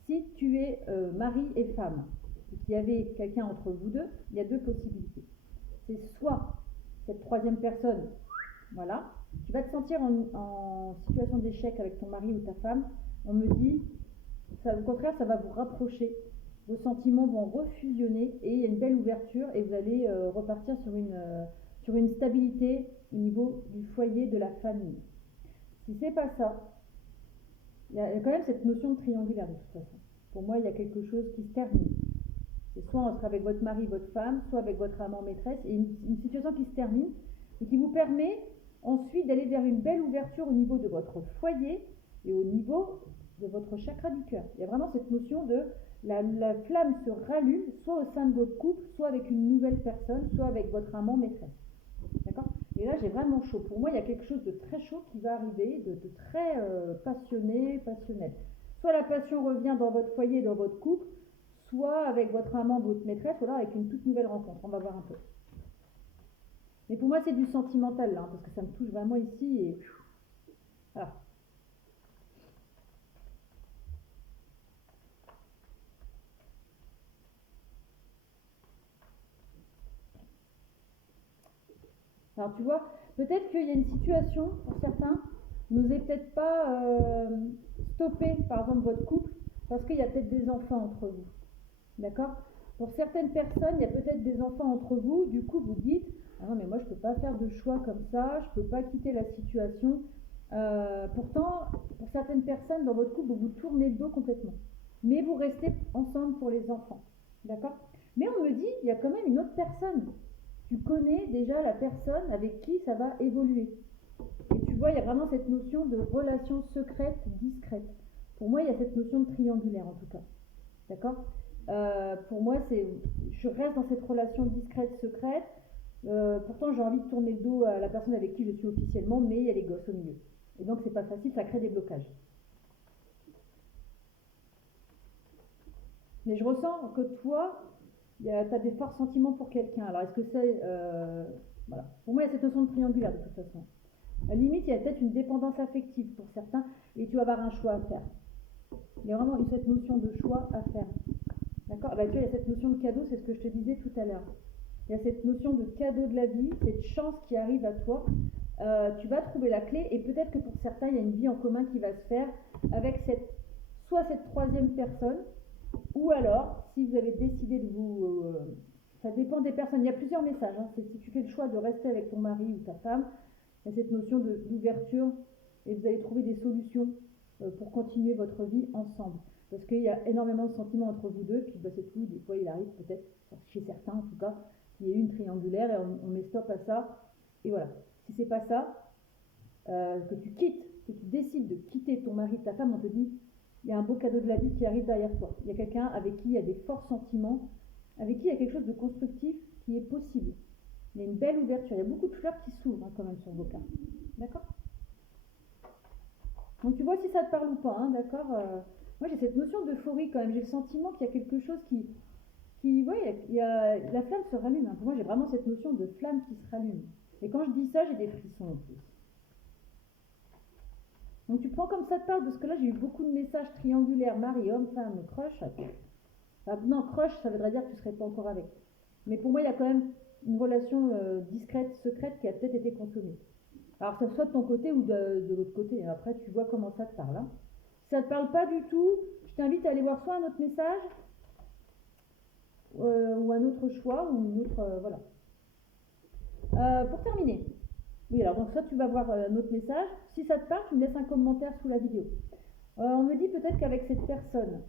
si tu es mari et femme, et qu'il y avait quelqu'un entre vous deux, il y a deux possibilités. C'est soit cette troisième personne, voilà, tu vas te sentir en situation d'échec avec ton mari ou ta femme, on me dit, ça, au contraire, ça va vous rapprocher, vos sentiments vont refusionner et il y a une belle ouverture et vous allez repartir sur une stabilité au niveau du foyer, de la famille. Si c'est pas ça, il y a quand même cette notion de triangulaire de toute façon. Pour moi, il y a quelque chose qui se termine. C'est soit on sera avec votre mari, votre femme, soit avec votre amant maîtresse, et une situation qui se termine et qui vous permet ensuite d'aller vers une belle ouverture au niveau de votre foyer et au niveau de votre chakra du cœur. Il y a vraiment cette notion de la flamme se rallume, soit au sein de votre couple, soit avec une nouvelle personne, soit avec votre amant maîtresse. D'accord? Et là, j'ai vraiment chaud. Pour moi, il y a quelque chose de très chaud qui va arriver, de très passionné, passionnel. Soit la passion revient dans votre foyer, dans votre couple, soit avec votre amant, votre maîtresse, ou alors avec une toute nouvelle rencontre. On va voir un peu. Mais pour moi, c'est du sentimental, là, parce que ça me touche vraiment ici. Et voilà. Alors tu vois, peut-être qu'il y a une situation, pour certains, n'osez peut-être pas stopper, par exemple, votre couple, parce qu'il y a peut-être des enfants entre vous. D'accord? Pour certaines personnes, il y a peut-être des enfants entre vous, du coup vous dites ah non mais moi je ne peux pas faire de choix comme ça, je ne peux pas quitter la situation. Pourtant, pour certaines personnes dans votre couple, vous vous tournez le dos complètement. Mais vous restez ensemble pour les enfants. D'accord? Mais on me dit, il y a quand même une autre personne. Tu connais déjà la personne avec qui ça va évoluer. Et tu vois, il y a vraiment cette notion de relation secrète, discrète. Pour moi, il y a cette notion de triangulaire en tout cas. D'accord? Pour moi, je reste dans cette relation discrète, secrète. Pourtant, j'ai envie de tourner le dos à la personne avec qui je suis officiellement, mais il y a les gosses au milieu. Et donc, c'est pas facile, ça crée des blocages. Mais je ressens que toi, tu as des forts sentiments pour quelqu'un. Alors, est-ce que c'est. Voilà. Pour moi, il y a cette notion de triangulaire de toute façon. À la limite, il y a peut-être une dépendance affective pour certains, et tu vas avoir un choix à faire. Il y a vraiment cette notion de choix à faire. D'accord? Bah, tu vois, il y a cette notion de cadeau, c'est ce que je te disais tout à l'heure. Il y a cette notion de cadeau de la vie, cette chance qui arrive à toi. Tu vas trouver la clé et peut-être que pour certains, il y a une vie en commun qui va se faire avec soit cette troisième personne, ou alors, si vous avez décidé de vous... ça dépend des personnes. Il y a plusieurs messages. Hein. Si tu fais le choix de rester avec ton mari ou ta femme, il y a cette notion d'ouverture et vous allez trouver des solutions pour continuer votre vie ensemble. Parce qu'il y a énormément de sentiments entre vous deux, puis bah, c'est tout. Des fois, il arrive peut-être, chez certains en tout cas, qu'il y ait une triangulaire et on met stop à ça. Et voilà. Si c'est pas ça, que tu quittes, que tu décides de quitter ton mari, ta femme, on te dit, il y a un beau cadeau de la vie qui arrive derrière toi. Il y a quelqu'un avec qui il y a des forts sentiments, avec qui il y a quelque chose de constructif qui est possible. Il y a une belle ouverture. Il y a beaucoup de fleurs qui s'ouvrent quand même sur vos cartes. D'accord? Donc tu vois si ça te parle ou pas, hein, d'accord? Moi j'ai cette notion d'euphorie quand même. J'ai le sentiment qu'il y a quelque chose ouais, la flamme se rallume. Hein. Pour moi j'ai vraiment cette notion de flamme qui se rallume. Et quand je dis ça, j'ai des frissons en plus. Donc tu prends comme ça te parle, parce que là j'ai eu beaucoup de messages triangulaires, mari, homme, femme, crush. Non, crush, ça voudrait dire que tu ne serais pas encore avec. Mais pour moi, il y a quand même une relation discrète, secrète, qui a peut-être été consommée. Alors, que ce soit de ton côté ou de l'autre côté. Après, tu vois comment ça te parle. Hein. ça ne te parle pas du tout, je t'invite à aller voir soit un autre message, ou un autre choix, ou une autre... voilà. Pour terminer, oui, alors donc ça, tu vas voir un autre message. Si ça te parle, tu me laisses un commentaire sous la vidéo. On me dit peut-être qu'avec cette personne,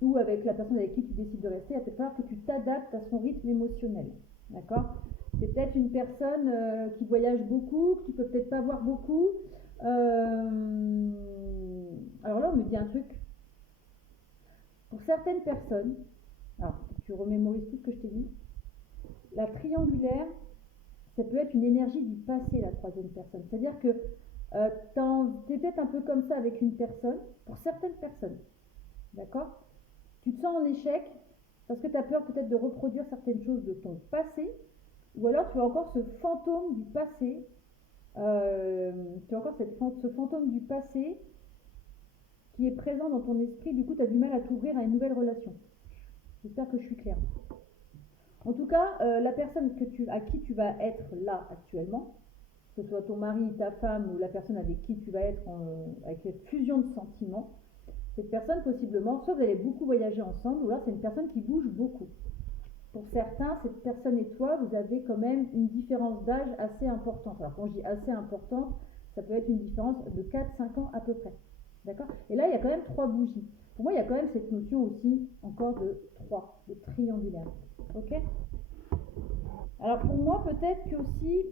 ou avec la personne avec qui tu décides de rester, il va peut-être falloir que tu t'adaptes à son rythme émotionnel. D'accord? C'est peut-être une personne qui voyage beaucoup, qui peut peut-être pas voir beaucoup. Alors là, on me dit un truc. Pour certaines personnes, alors tu remémorises tout ce que je t'ai dit, la triangulaire, ça peut être une énergie du passé, la troisième personne. C'est-à-dire que tu es peut-être un peu comme ça avec une personne, pour certaines personnes. D'accord? Tu te sens en échec parce que tu as peur peut-être de reproduire certaines choses de ton passé, ou alors tu as encore ce fantôme du passé, tu as encore ce fantôme du passé qui est présent dans ton esprit, du coup tu as du mal à t'ouvrir à une nouvelle relation. J'espère que je suis claire. En tout cas, la personne à qui tu vas être là actuellement, que ce soit ton mari, ta femme ou la personne avec qui tu vas être avec cette fusion de sentiments, cette personne possiblement, soit vous allez beaucoup voyager ensemble, ou alors c'est une personne qui bouge beaucoup. Pour certains, cette personne et toi, vous avez quand même une différence d'âge assez importante. Alors quand je dis assez importante, ça peut être une différence de 4-5 ans à peu près. D'accord? Et là, il y a quand même 3 bougies. Pour moi, il y a quand même cette notion aussi encore de 3, de triangulaire. Ok? Alors pour moi, peut-être que aussi,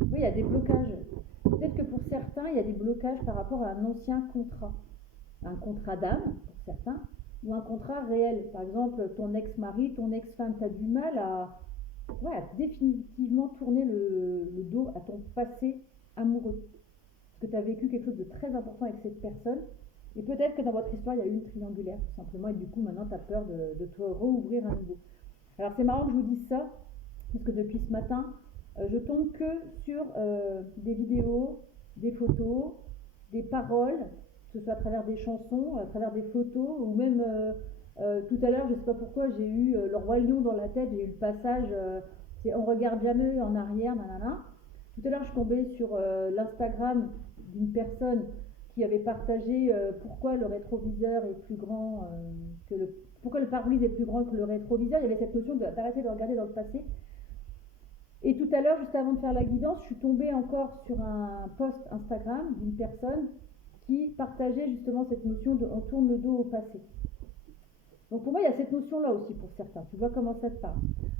oui, il y a des blocages. Peut-être que pour certains, il y a des blocages par rapport à un ancien contrat. Un contrat d'âme, pour certains, ou un contrat réel. Par exemple, ton ex-mari, ton ex-femme, tu as du mal à définitivement tourner le dos à ton passé amoureux. Parce que tu as vécu quelque chose de très important avec cette personne. Et peut-être que dans votre histoire, il y a eu une triangulaire, tout simplement. Et du coup, maintenant, tu as peur de te rouvrir à nouveau. Alors, c'est marrant que je vous dise ça, parce que depuis ce matin, je tombe que sur des vidéos, des photos, des paroles, que ce soit à travers des chansons, à travers des photos, ou même tout à l'heure, je ne sais pas pourquoi, j'ai eu le roi lion dans la tête, j'ai eu le passage, c'est on regarde jamais en arrière, nanana. Tout à l'heure, je suis tombée sur l'Instagram d'une personne qui avait partagé pourquoi le rétroviseur est plus grand pourquoi le pare-brise est plus grand que le rétroviseur. Il y avait cette notion d'arrêter de regarder dans le passé. Et tout à l'heure, juste avant de faire la guidance, je suis tombée encore sur un post Instagram d'une personne qui partageait justement cette notion de on tourne le dos au passé. Donc pour moi, il y a cette notion-là aussi pour certains. Tu vois comment ça te parle.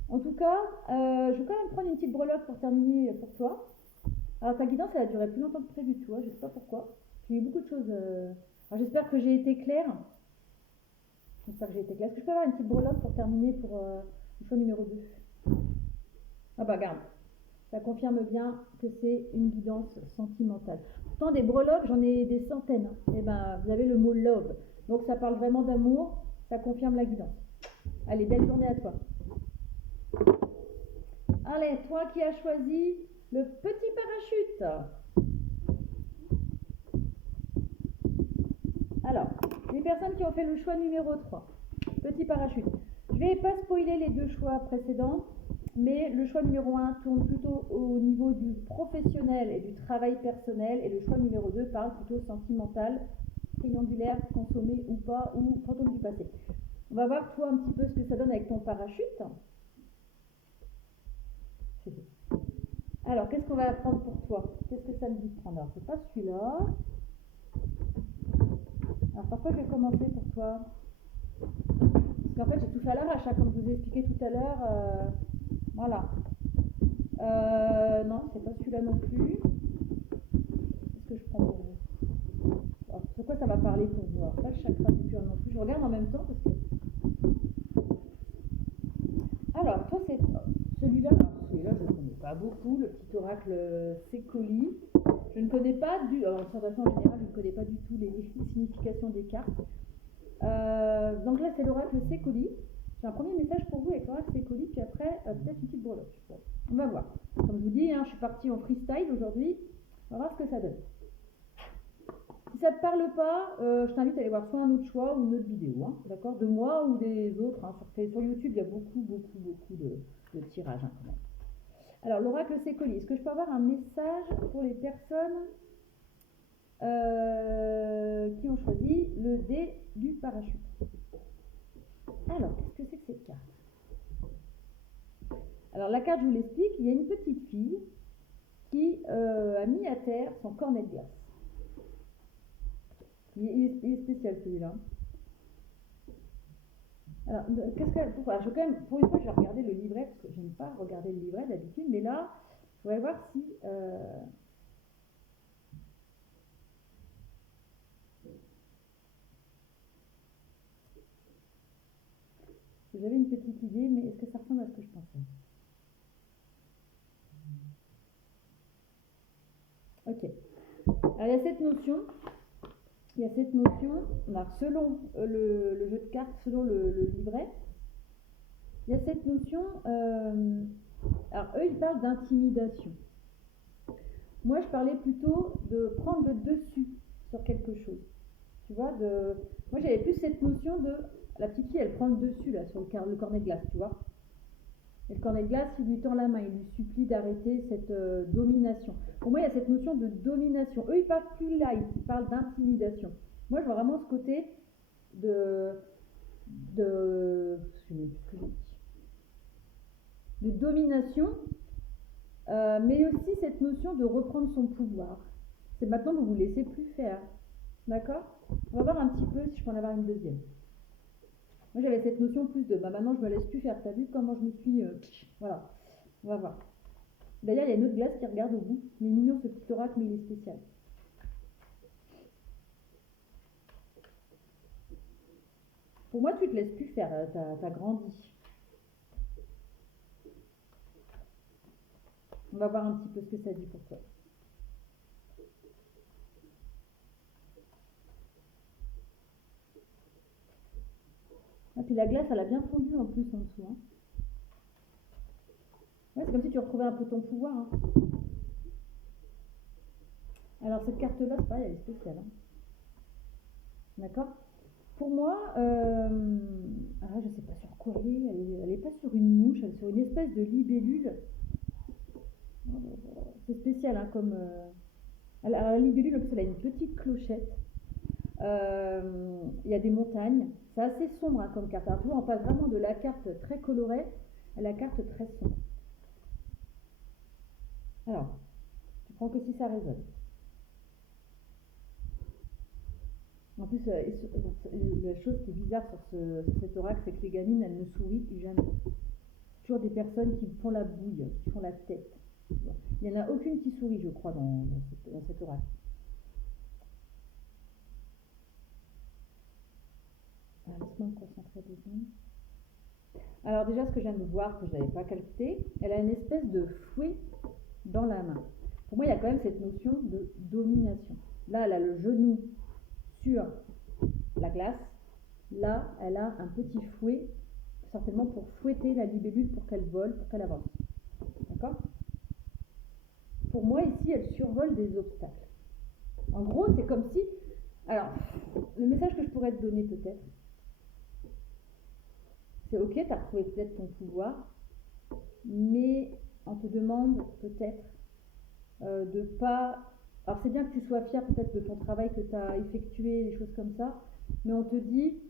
En tout cas, je vais quand même prendre une petite breloque pour terminer pour toi. Alors ta guidance, elle a duré plus longtemps que prévu, tu vois, je ne sais pas pourquoi. J'ai eu beaucoup de choses. Alors j'espère que j'ai été claire. J'espère que j'ai été claire. Est-ce que je peux avoir une petite breloque pour terminer pour le choix numéro 2? Ah bah regarde, ça confirme bien que c'est une guidance sentimentale. Pourtant des breloques, j'en ai des centaines. Et ben vous avez le mot love. Donc ça parle vraiment d'amour, ça confirme la guidance. Allez, belle journée à toi. Allez, toi qui as choisi le petit parachute. Alors, les personnes qui ont fait le choix numéro 3, petit parachute. Je ne vais pas spoiler les 2 choix précédents, mais le choix numéro 1 tourne plutôt au niveau du professionnel et du travail personnel, et le choix numéro 2 parle plutôt sentimental, triangulaire, consommé ou pas, ou fantôme du passé. On va voir toi un petit peu ce que ça donne avec ton parachute. Alors, qu'est-ce qu'on va apprendre pour toi? Qu'est-ce que ça me dit de prendre? Alors, c'est pas celui-là. Alors, par quoi je vais commencer pour toi? Parce qu'en fait, j'ai tout fait à l'arrache, comme je vous ai expliqué tout à l'heure. Voilà. Non, c'est pas celui-là non plus. Qu'est-ce que je prends pour vous? Alors, sur quoi ça va parler pour vous? Alors, pas le chakra du cœur non plus. Je regarde en même temps parce que. Alors, toi, c'est celui-là. Celui-là, je ne connais pas beaucoup. Le petit oracle Sécoli. Je ne connais pas alors, en général, je ne connais pas du tout les significations des cartes. Donc là, c'est l'oracle Sécoli. J'ai un premier message pour vous avec l'oracle Sécoli, puis après, peut-être une petite breloque. On va voir. Comme je vous dis, je suis partie en freestyle aujourd'hui. On va voir ce que ça donne. Si ça ne te parle pas, je t'invite à aller voir soit un autre choix ou une autre vidéo, d'accord, de moi ou des autres. Sur YouTube, il y a beaucoup de tirages quand même. Alors, l'oracle Sécoli, est-ce que je peux avoir un message pour les personnes qui ont choisi le dé du parachute. Alors, qu'est-ce que c'est que cette carte? Alors, la carte, je vous l'explique, il y a une petite fille qui a mis à terre son cornet de glace. Il est spécial celui-là. Alors, pourquoi je vais quand même, pour une fois, je vais regarder le livret, parce que j'aime pas regarder le livret d'habitude, mais là, je voudrais voir si... J'avais une petite idée, mais est-ce que ça ressemble à ce que je pensais? Ok. Alors, il y a cette notion, alors, selon le jeu de cartes, selon le livret, il y a cette notion, alors eux, ils parlent d'intimidation. Moi, je parlais plutôt de prendre le dessus sur quelque chose. Tu vois, moi, j'avais plus cette notion de, la petite fille, elle prend le dessus, là, sur le cornet de glace, tu vois. Et le cornet de glace, il lui tend la main, il lui supplie d'arrêter cette domination. Pour moi, il y a cette notion de domination. Eux, ils parlent plus là, ils parlent d'intimidation. Moi, je vois vraiment ce côté de domination, mais aussi cette notion de reprendre son pouvoir. C'est maintenant que vous ne vous laissez plus faire. D'accord? On va voir un petit peu si je peux en avoir une deuxième. Moi, j'avais cette notion plus de, maintenant, je me laisse plus faire. T'as vu comment je me suis... voilà, on va voir. D'ailleurs, il y a une autre glace qui regarde au bout. Il est mignon ce petit oracle, mais il est spécial. Pour moi, tu te laisses plus faire. T'as grandi. On va voir un petit peu ce que ça dit pour toi. Ah, puis la glace, elle a bien fondu en plus en dessous. Hein. Ouais, c'est comme si tu retrouvais un peu ton pouvoir. Hein. Alors cette carte-là, c'est pareil, elle est spéciale. Hein. D'accord? Pour moi, je ne sais pas sur quoi elle est pas sur une mouche, elle est sur une espèce de libellule. C'est spécial, hein, comme... la libellule, en plus, elle a une petite clochette. Il y a des montagnes. C'est assez sombre hein, comme carte. Alors, tu vois, on passe vraiment de la carte très colorée à la carte très sombre. Alors, tu prends que si ça résonne. En plus, la chose qui est bizarre sur cet oracle, c'est que les gamines, elles ne sourient plus jamais. Toujours des personnes qui font la bouille, qui font la tête. Il n'y en a aucune qui sourit, je crois, dans cet oracle. Laisse-moi me concentrer dedans. Alors déjà, ce que je viens de voir, que je n'avais pas calculé, elle a une espèce de fouet dans la main. Pour moi, il y a quand même cette notion de domination. Là, elle a le genou sur la glace. Là, elle a un petit fouet, certainement pour fouetter la libellule pour qu'elle vole, pour qu'elle avance. D'accord? Pour moi, ici, elle survole des obstacles. En gros, c'est comme si... Alors, le message que je pourrais te donner peut-être, c'est ok, tu as retrouvé peut-être ton pouvoir, mais on te demande peut-être de pas... Alors c'est bien que tu sois fier peut-être de ton travail que tu as effectué, des choses comme ça, mais on te dit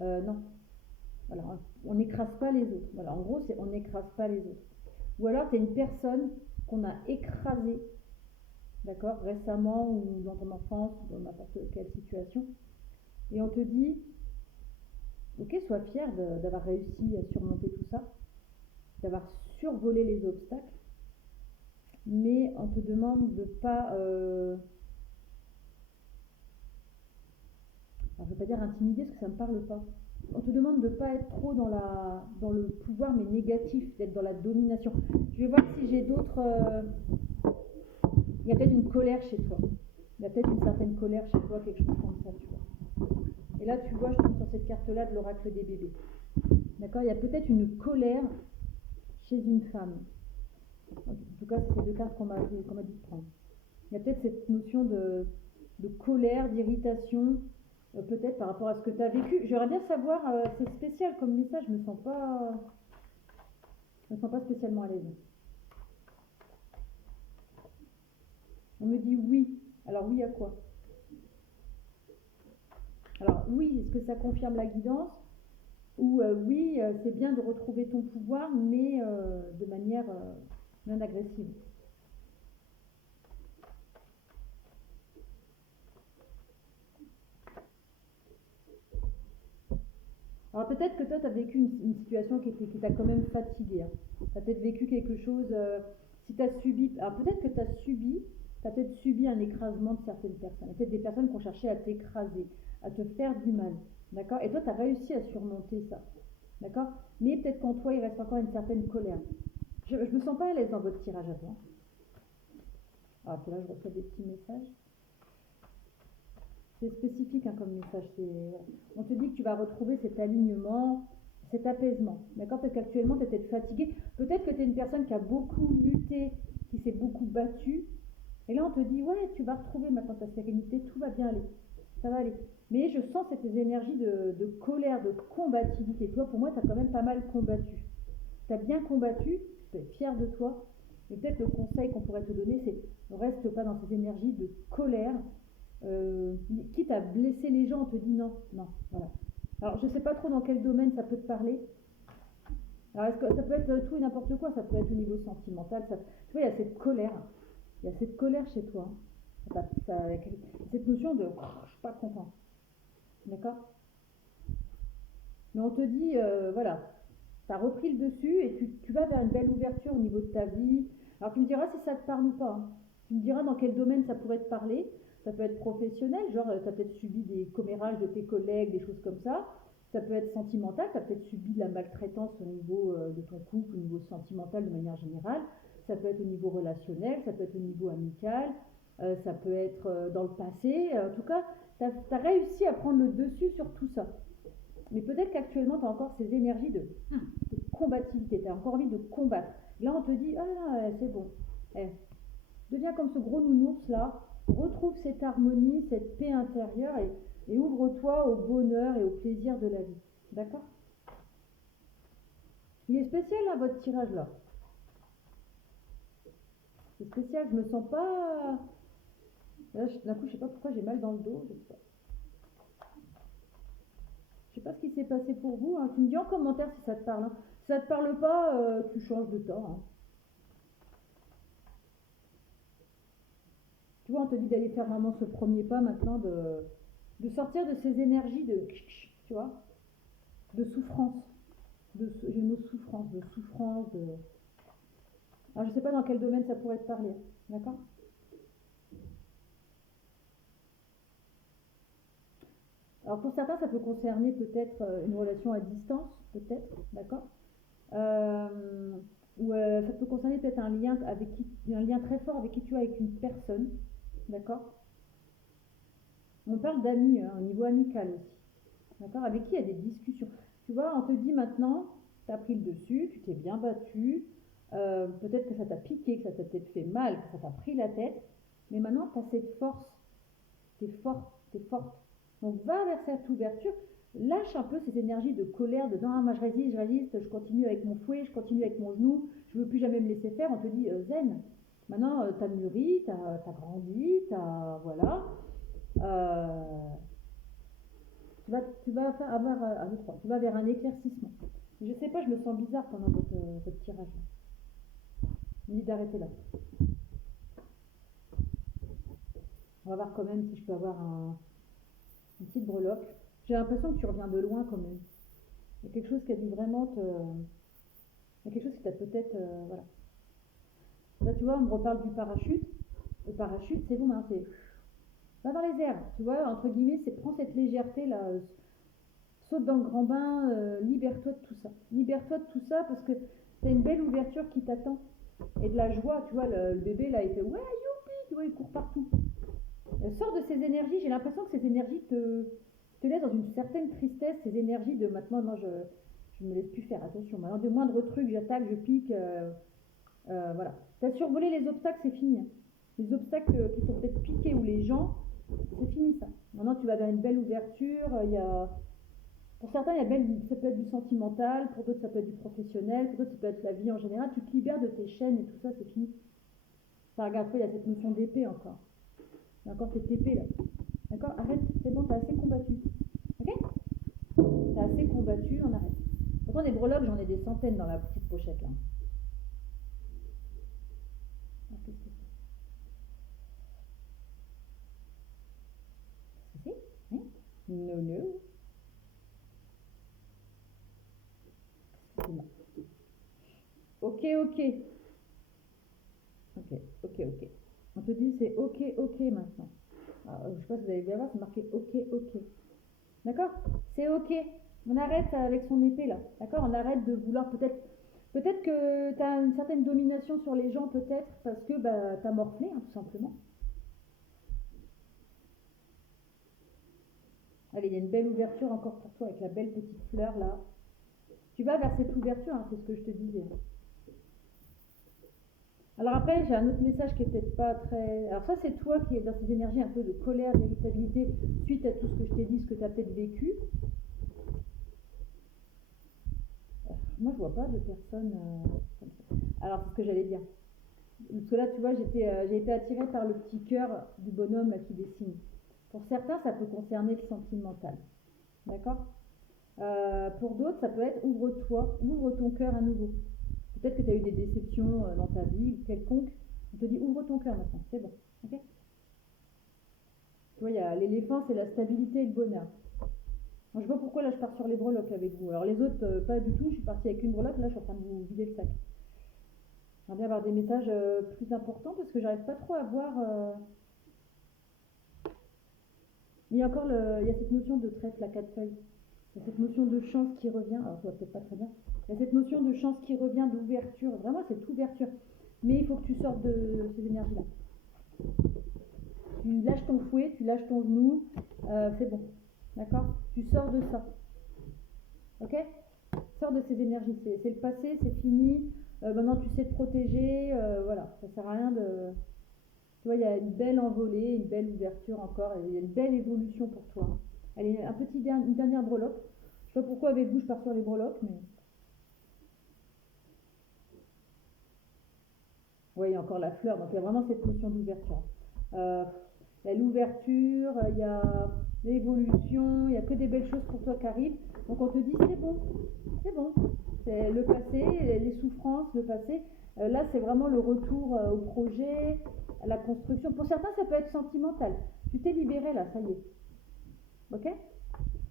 non. Alors, on n'écrase pas les autres. Voilà, en gros, c'est on n'écrase pas les autres. Ou alors tu es une personne qu'on a écrasée, d'accord, récemment ou dans ton enfance, ou dans n'importe quelle situation, et on te dit ok, sois fier d'avoir réussi à surmonter tout ça, d'avoir survolé les obstacles, mais on te demande de pas, alors je ne vais pas dire intimider parce que ça ne me parle pas. On te demande de ne pas être trop dans le pouvoir, mais négatif, d'être dans la domination. Je vais voir si j'ai d'autres... il y a peut-être une colère chez toi. Il y a peut-être une certaine colère chez toi, quelque chose comme ça, tu vois. Et là, tu vois, je tombe sur cette carte-là de l'oracle des bébés. D'accord? Il y a peut-être une colère chez une femme. En tout cas, c'est ces deux cartes qu'on m'a dit de prendre. Il y a peut-être cette notion de colère, d'irritation, peut-être par rapport à ce que tu as vécu. J'aimerais bien savoir, c'est spécial comme message, je me sens pas spécialement à l'aise. On me dit oui, Alors oui, à quoi? Alors oui, est-ce que ça confirme la guidance? Ou oui, c'est bien de retrouver ton pouvoir, mais de manière non agressive. Alors peut-être que toi, tu as vécu une situation qui t'a quand même fatigué. Hein. Tu as peut-être vécu quelque chose, si tu as subi, alors peut-être que tu as peut-être subi un écrasement de certaines personnes. Il y a peut-être des personnes qui ont cherché à t'écraser, à te faire du mal. D'accord? Et toi, tu as réussi à surmonter ça. D'accord? Mais peut-être qu'en toi, il reste encore une certaine colère. Je me sens pas à l'aise dans votre tirage à toi. Ah, c'est là, je reçois des petits messages. C'est spécifique hein, comme message. On te dit que tu vas retrouver cet alignement, cet apaisement. D'accord? Peut-être qu'actuellement, tu es peut-être fatigué. Peut-être que tu es une personne qui a beaucoup lutté, qui s'est beaucoup battue. Et là, on te dit, ouais, tu vas retrouver maintenant ta sérénité, tout va bien aller. Ça va aller. Mais je sens cette énergie de colère, de combativité. Toi, pour moi, tu as quand même pas mal combattu. Tu as bien combattu, tu peux être fier de toi. Et peut-être le conseil qu'on pourrait te donner, c'est ne reste pas dans ces énergies de colère, euh, quitte à blesser les gens, on te dit non, non, voilà. Alors je sais pas trop dans quel domaine ça peut te parler. Alors est-ce que ça peut être tout et n'importe quoi, ça peut être au niveau sentimental, tu vois, il y a cette colère, il y a cette colère chez toi, cette notion de je suis pas content, d'accord? Mais on te dit, voilà, tu as repris le dessus et tu vas vers une belle ouverture au niveau de ta vie. Alors tu me diras si ça te parle ou pas. Hein. Tu me diras dans quel domaine ça pourrait te parler. Ça peut être professionnel, genre tu as peut-être subi des commérages de tes collègues, des choses comme ça. Ça peut être sentimental, tu as peut-être subi de la maltraitance au niveau de ton couple, au niveau sentimental de manière générale. Ça peut être au niveau relationnel, ça peut être au niveau amical, ça peut être dans le passé. En tout cas, tu as réussi à prendre le dessus sur tout ça. Mais peut-être qu'actuellement, tu as encore ces énergies de combativité, tu as encore envie de combattre. Là, on te dit, ah, c'est bon. Eh, deviens comme ce gros nounours là, retrouve cette harmonie, cette paix intérieure et ouvre-toi au bonheur et au plaisir de la vie. D'accord? Il est spécial là, votre tirage là. C'est spécial, je me sens pas. Là, d'un coup, je sais pas pourquoi j'ai mal dans le dos. Je sais pas ce qui s'est passé pour vous. Hein. Tu me dis en commentaire si ça te parle. Hein. Si ça te parle pas, tu changes de temps. Hein. Tu vois, on te dit d'aller faire vraiment ce premier pas maintenant, de sortir de ces énergies de, tu vois, de souffrance. J'ai le mot souffrance, de souffrance, de... Alors, je sais pas dans quel domaine ça pourrait te parler, d'accord? Alors, pour certains, ça peut concerner peut-être une relation à distance, peut-être, d'accord? Euh, ou ça peut concerner peut-être un lien très fort avec qui tu as avec une personne, d'accord? On parle d'amis, hein, au niveau amical aussi. D'accord? Avec qui il y a des discussions. Tu vois, on te dit maintenant, tu as pris le dessus, tu t'es bien battu, peut-être que ça t'a piqué, que ça t'a peut-être fait mal, que ça t'a pris la tête, mais maintenant tu as cette force, tu es forte, tu es forte. Donc va vers cette ouverture, lâche un peu ces énergies de colère, de non, moi je résiste, je continue avec mon fouet, je continue avec mon genou, je ne veux plus jamais me laisser faire. On te dit zen. Maintenant, tu as mûri, tu as grandi, voilà. Euh, tu vas vers un éclaircissement. Je sais pas, je me sens bizarre pendant votre tirage. Je me dis d'arrêter là. On va voir quand même si je peux avoir une petite breloque. J'ai l'impression que tu reviens de loin quand même. Il y a quelque chose qui a dû vraiment te. Il y a quelque chose qui t'a peut-être. Voilà. Là, tu vois, on me reparle du parachute. Le parachute, c'est bon, hein, c'est. Va dans les airs. Tu vois, entre guillemets, c'est prends cette légèreté là. Saute dans le grand bain, libère-toi de tout ça. Libère-toi de tout ça parce que t'as une belle ouverture qui t'attend. Et de la joie, tu vois, le bébé là, il fait ouais, youpi, tu vois, il court partout. Sors de ces énergies, j'ai l'impression que ces énergies te laissent dans une certaine tristesse, ces énergies de maintenant, non, je me laisse plus faire, attention. Maintenant, de moindres trucs, j'attaque, je pique, voilà. T'as survolé les obstacles, c'est fini. Hein. Les obstacles qui t'ont peut-être piqué ou les gens, c'est fini ça. Maintenant, tu vas vers une belle ouverture, il y a pour certains, ça peut être du sentimental, pour d'autres, ça peut être du professionnel, pour d'autres, ça peut être la vie en général. Tu te libères de tes chaînes et tout ça, c'est fini. Ça, regarde, il y a cette notion d'épée encore. Il y a encore cette épée là. D'accord? Arrête, c'est bon, t'as assez combattu. Ok? T'as assez combattu, on arrête. Pourtant, des breloques, j'en ai des centaines dans la petite pochette là. Ah, qu'est-ce que c'est? Hein? Non, non. Ok, ok. Ok, ok, ok. On te dit c'est ok, ok maintenant. Alors, je sais pas si vous allez bien voir, c'est marqué ok, ok. D'accord? C'est ok. On arrête avec son épée là. D'accord? On arrête de vouloir peut-être que tu as une certaine domination sur les gens peut-être parce que bah t'as morflé hein, tout simplement. Allez, il y a une belle ouverture encore pour toi avec la belle petite fleur là. Tu vas vers cette ouverture, hein, c'est ce que je te disais. Alors après, j'ai un autre message qui est peut-être pas très... Alors ça, c'est toi qui es dans ces énergies un peu de colère, d'irritabilité suite à tout ce que je t'ai dit, ce que tu as peut-être vécu. Moi, je vois pas de personne comme ça. Alors, c'est ce que j'allais dire. Parce que là, tu vois, j'ai été attirée par le petit cœur du bonhomme là, qui dessine. Pour certains, ça peut concerner le sentimental. D'accord? Pour d'autres, ça peut être ouvre-toi, ouvre ton cœur à nouveau. Peut-être que tu as eu des déceptions dans ta vie, quelconque. On te dit ouvre ton cœur maintenant, c'est bon. Okay, tu vois, il y a l'éléphant, c'est la stabilité et le bonheur. Moi, je sais pas pourquoi là je pars sur les breloques avec vous. Alors les autres, pas du tout. Je suis partie avec une breloque, là je suis en train de vous vider le sac. J'aimerais bien avoir des messages plus importants parce que j'arrive pas trop à voir. Il y a encore il y a cette notion de trèfle à quatre feuilles. Il y a cette notion de chance qui revient. Alors ça va peut-être pas très bien. Il y a cette notion de chance qui revient, d'ouverture. Vraiment, cette ouverture. Mais il faut que tu sortes de ces énergies-là. Tu lâches ton fouet, tu lâches ton genou, c'est bon. D'accord? Tu sors de ça. Ok? Sors de ces énergies. C'est le passé, c'est fini. Maintenant, tu sais te protéger. Voilà, ça sert à rien de. Tu vois, il y a une belle envolée, une belle ouverture encore. Il y a une belle évolution pour toi. Allez, une dernière breloque. Je sais pas pourquoi avec vous je pars sur les breloques, mais. Oui, il y a encore la fleur, donc il y a vraiment cette notion d'ouverture. Il y a l'ouverture, il y a l'évolution, il n'y a que des belles choses pour toi qui arrivent. Donc on te dit c'est bon, c'est bon. C'est le passé, les souffrances, le passé. Là, c'est vraiment le retour au projet, à la construction. Pour certains, ça peut être sentimental. Tu t'es libéré là, ça y est. Ok?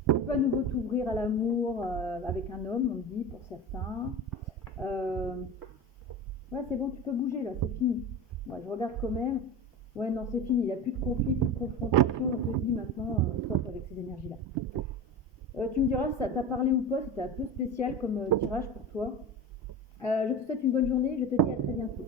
Tu peux à nouveau t'ouvrir à l'amour avec un homme, on me dit, pour certains. Ouais, c'est bon, tu peux bouger là, c'est fini. Ouais, je regarde quand même. Ouais, non, c'est fini. Il n'y a plus de conflit, plus de confrontation. On te dit maintenant, stop avec ces énergies-là. Tu me diras si ça t'a parlé ou pas, c'était un peu spécial comme tirage pour toi. Je te souhaite une bonne journée. Je te dis à très bientôt.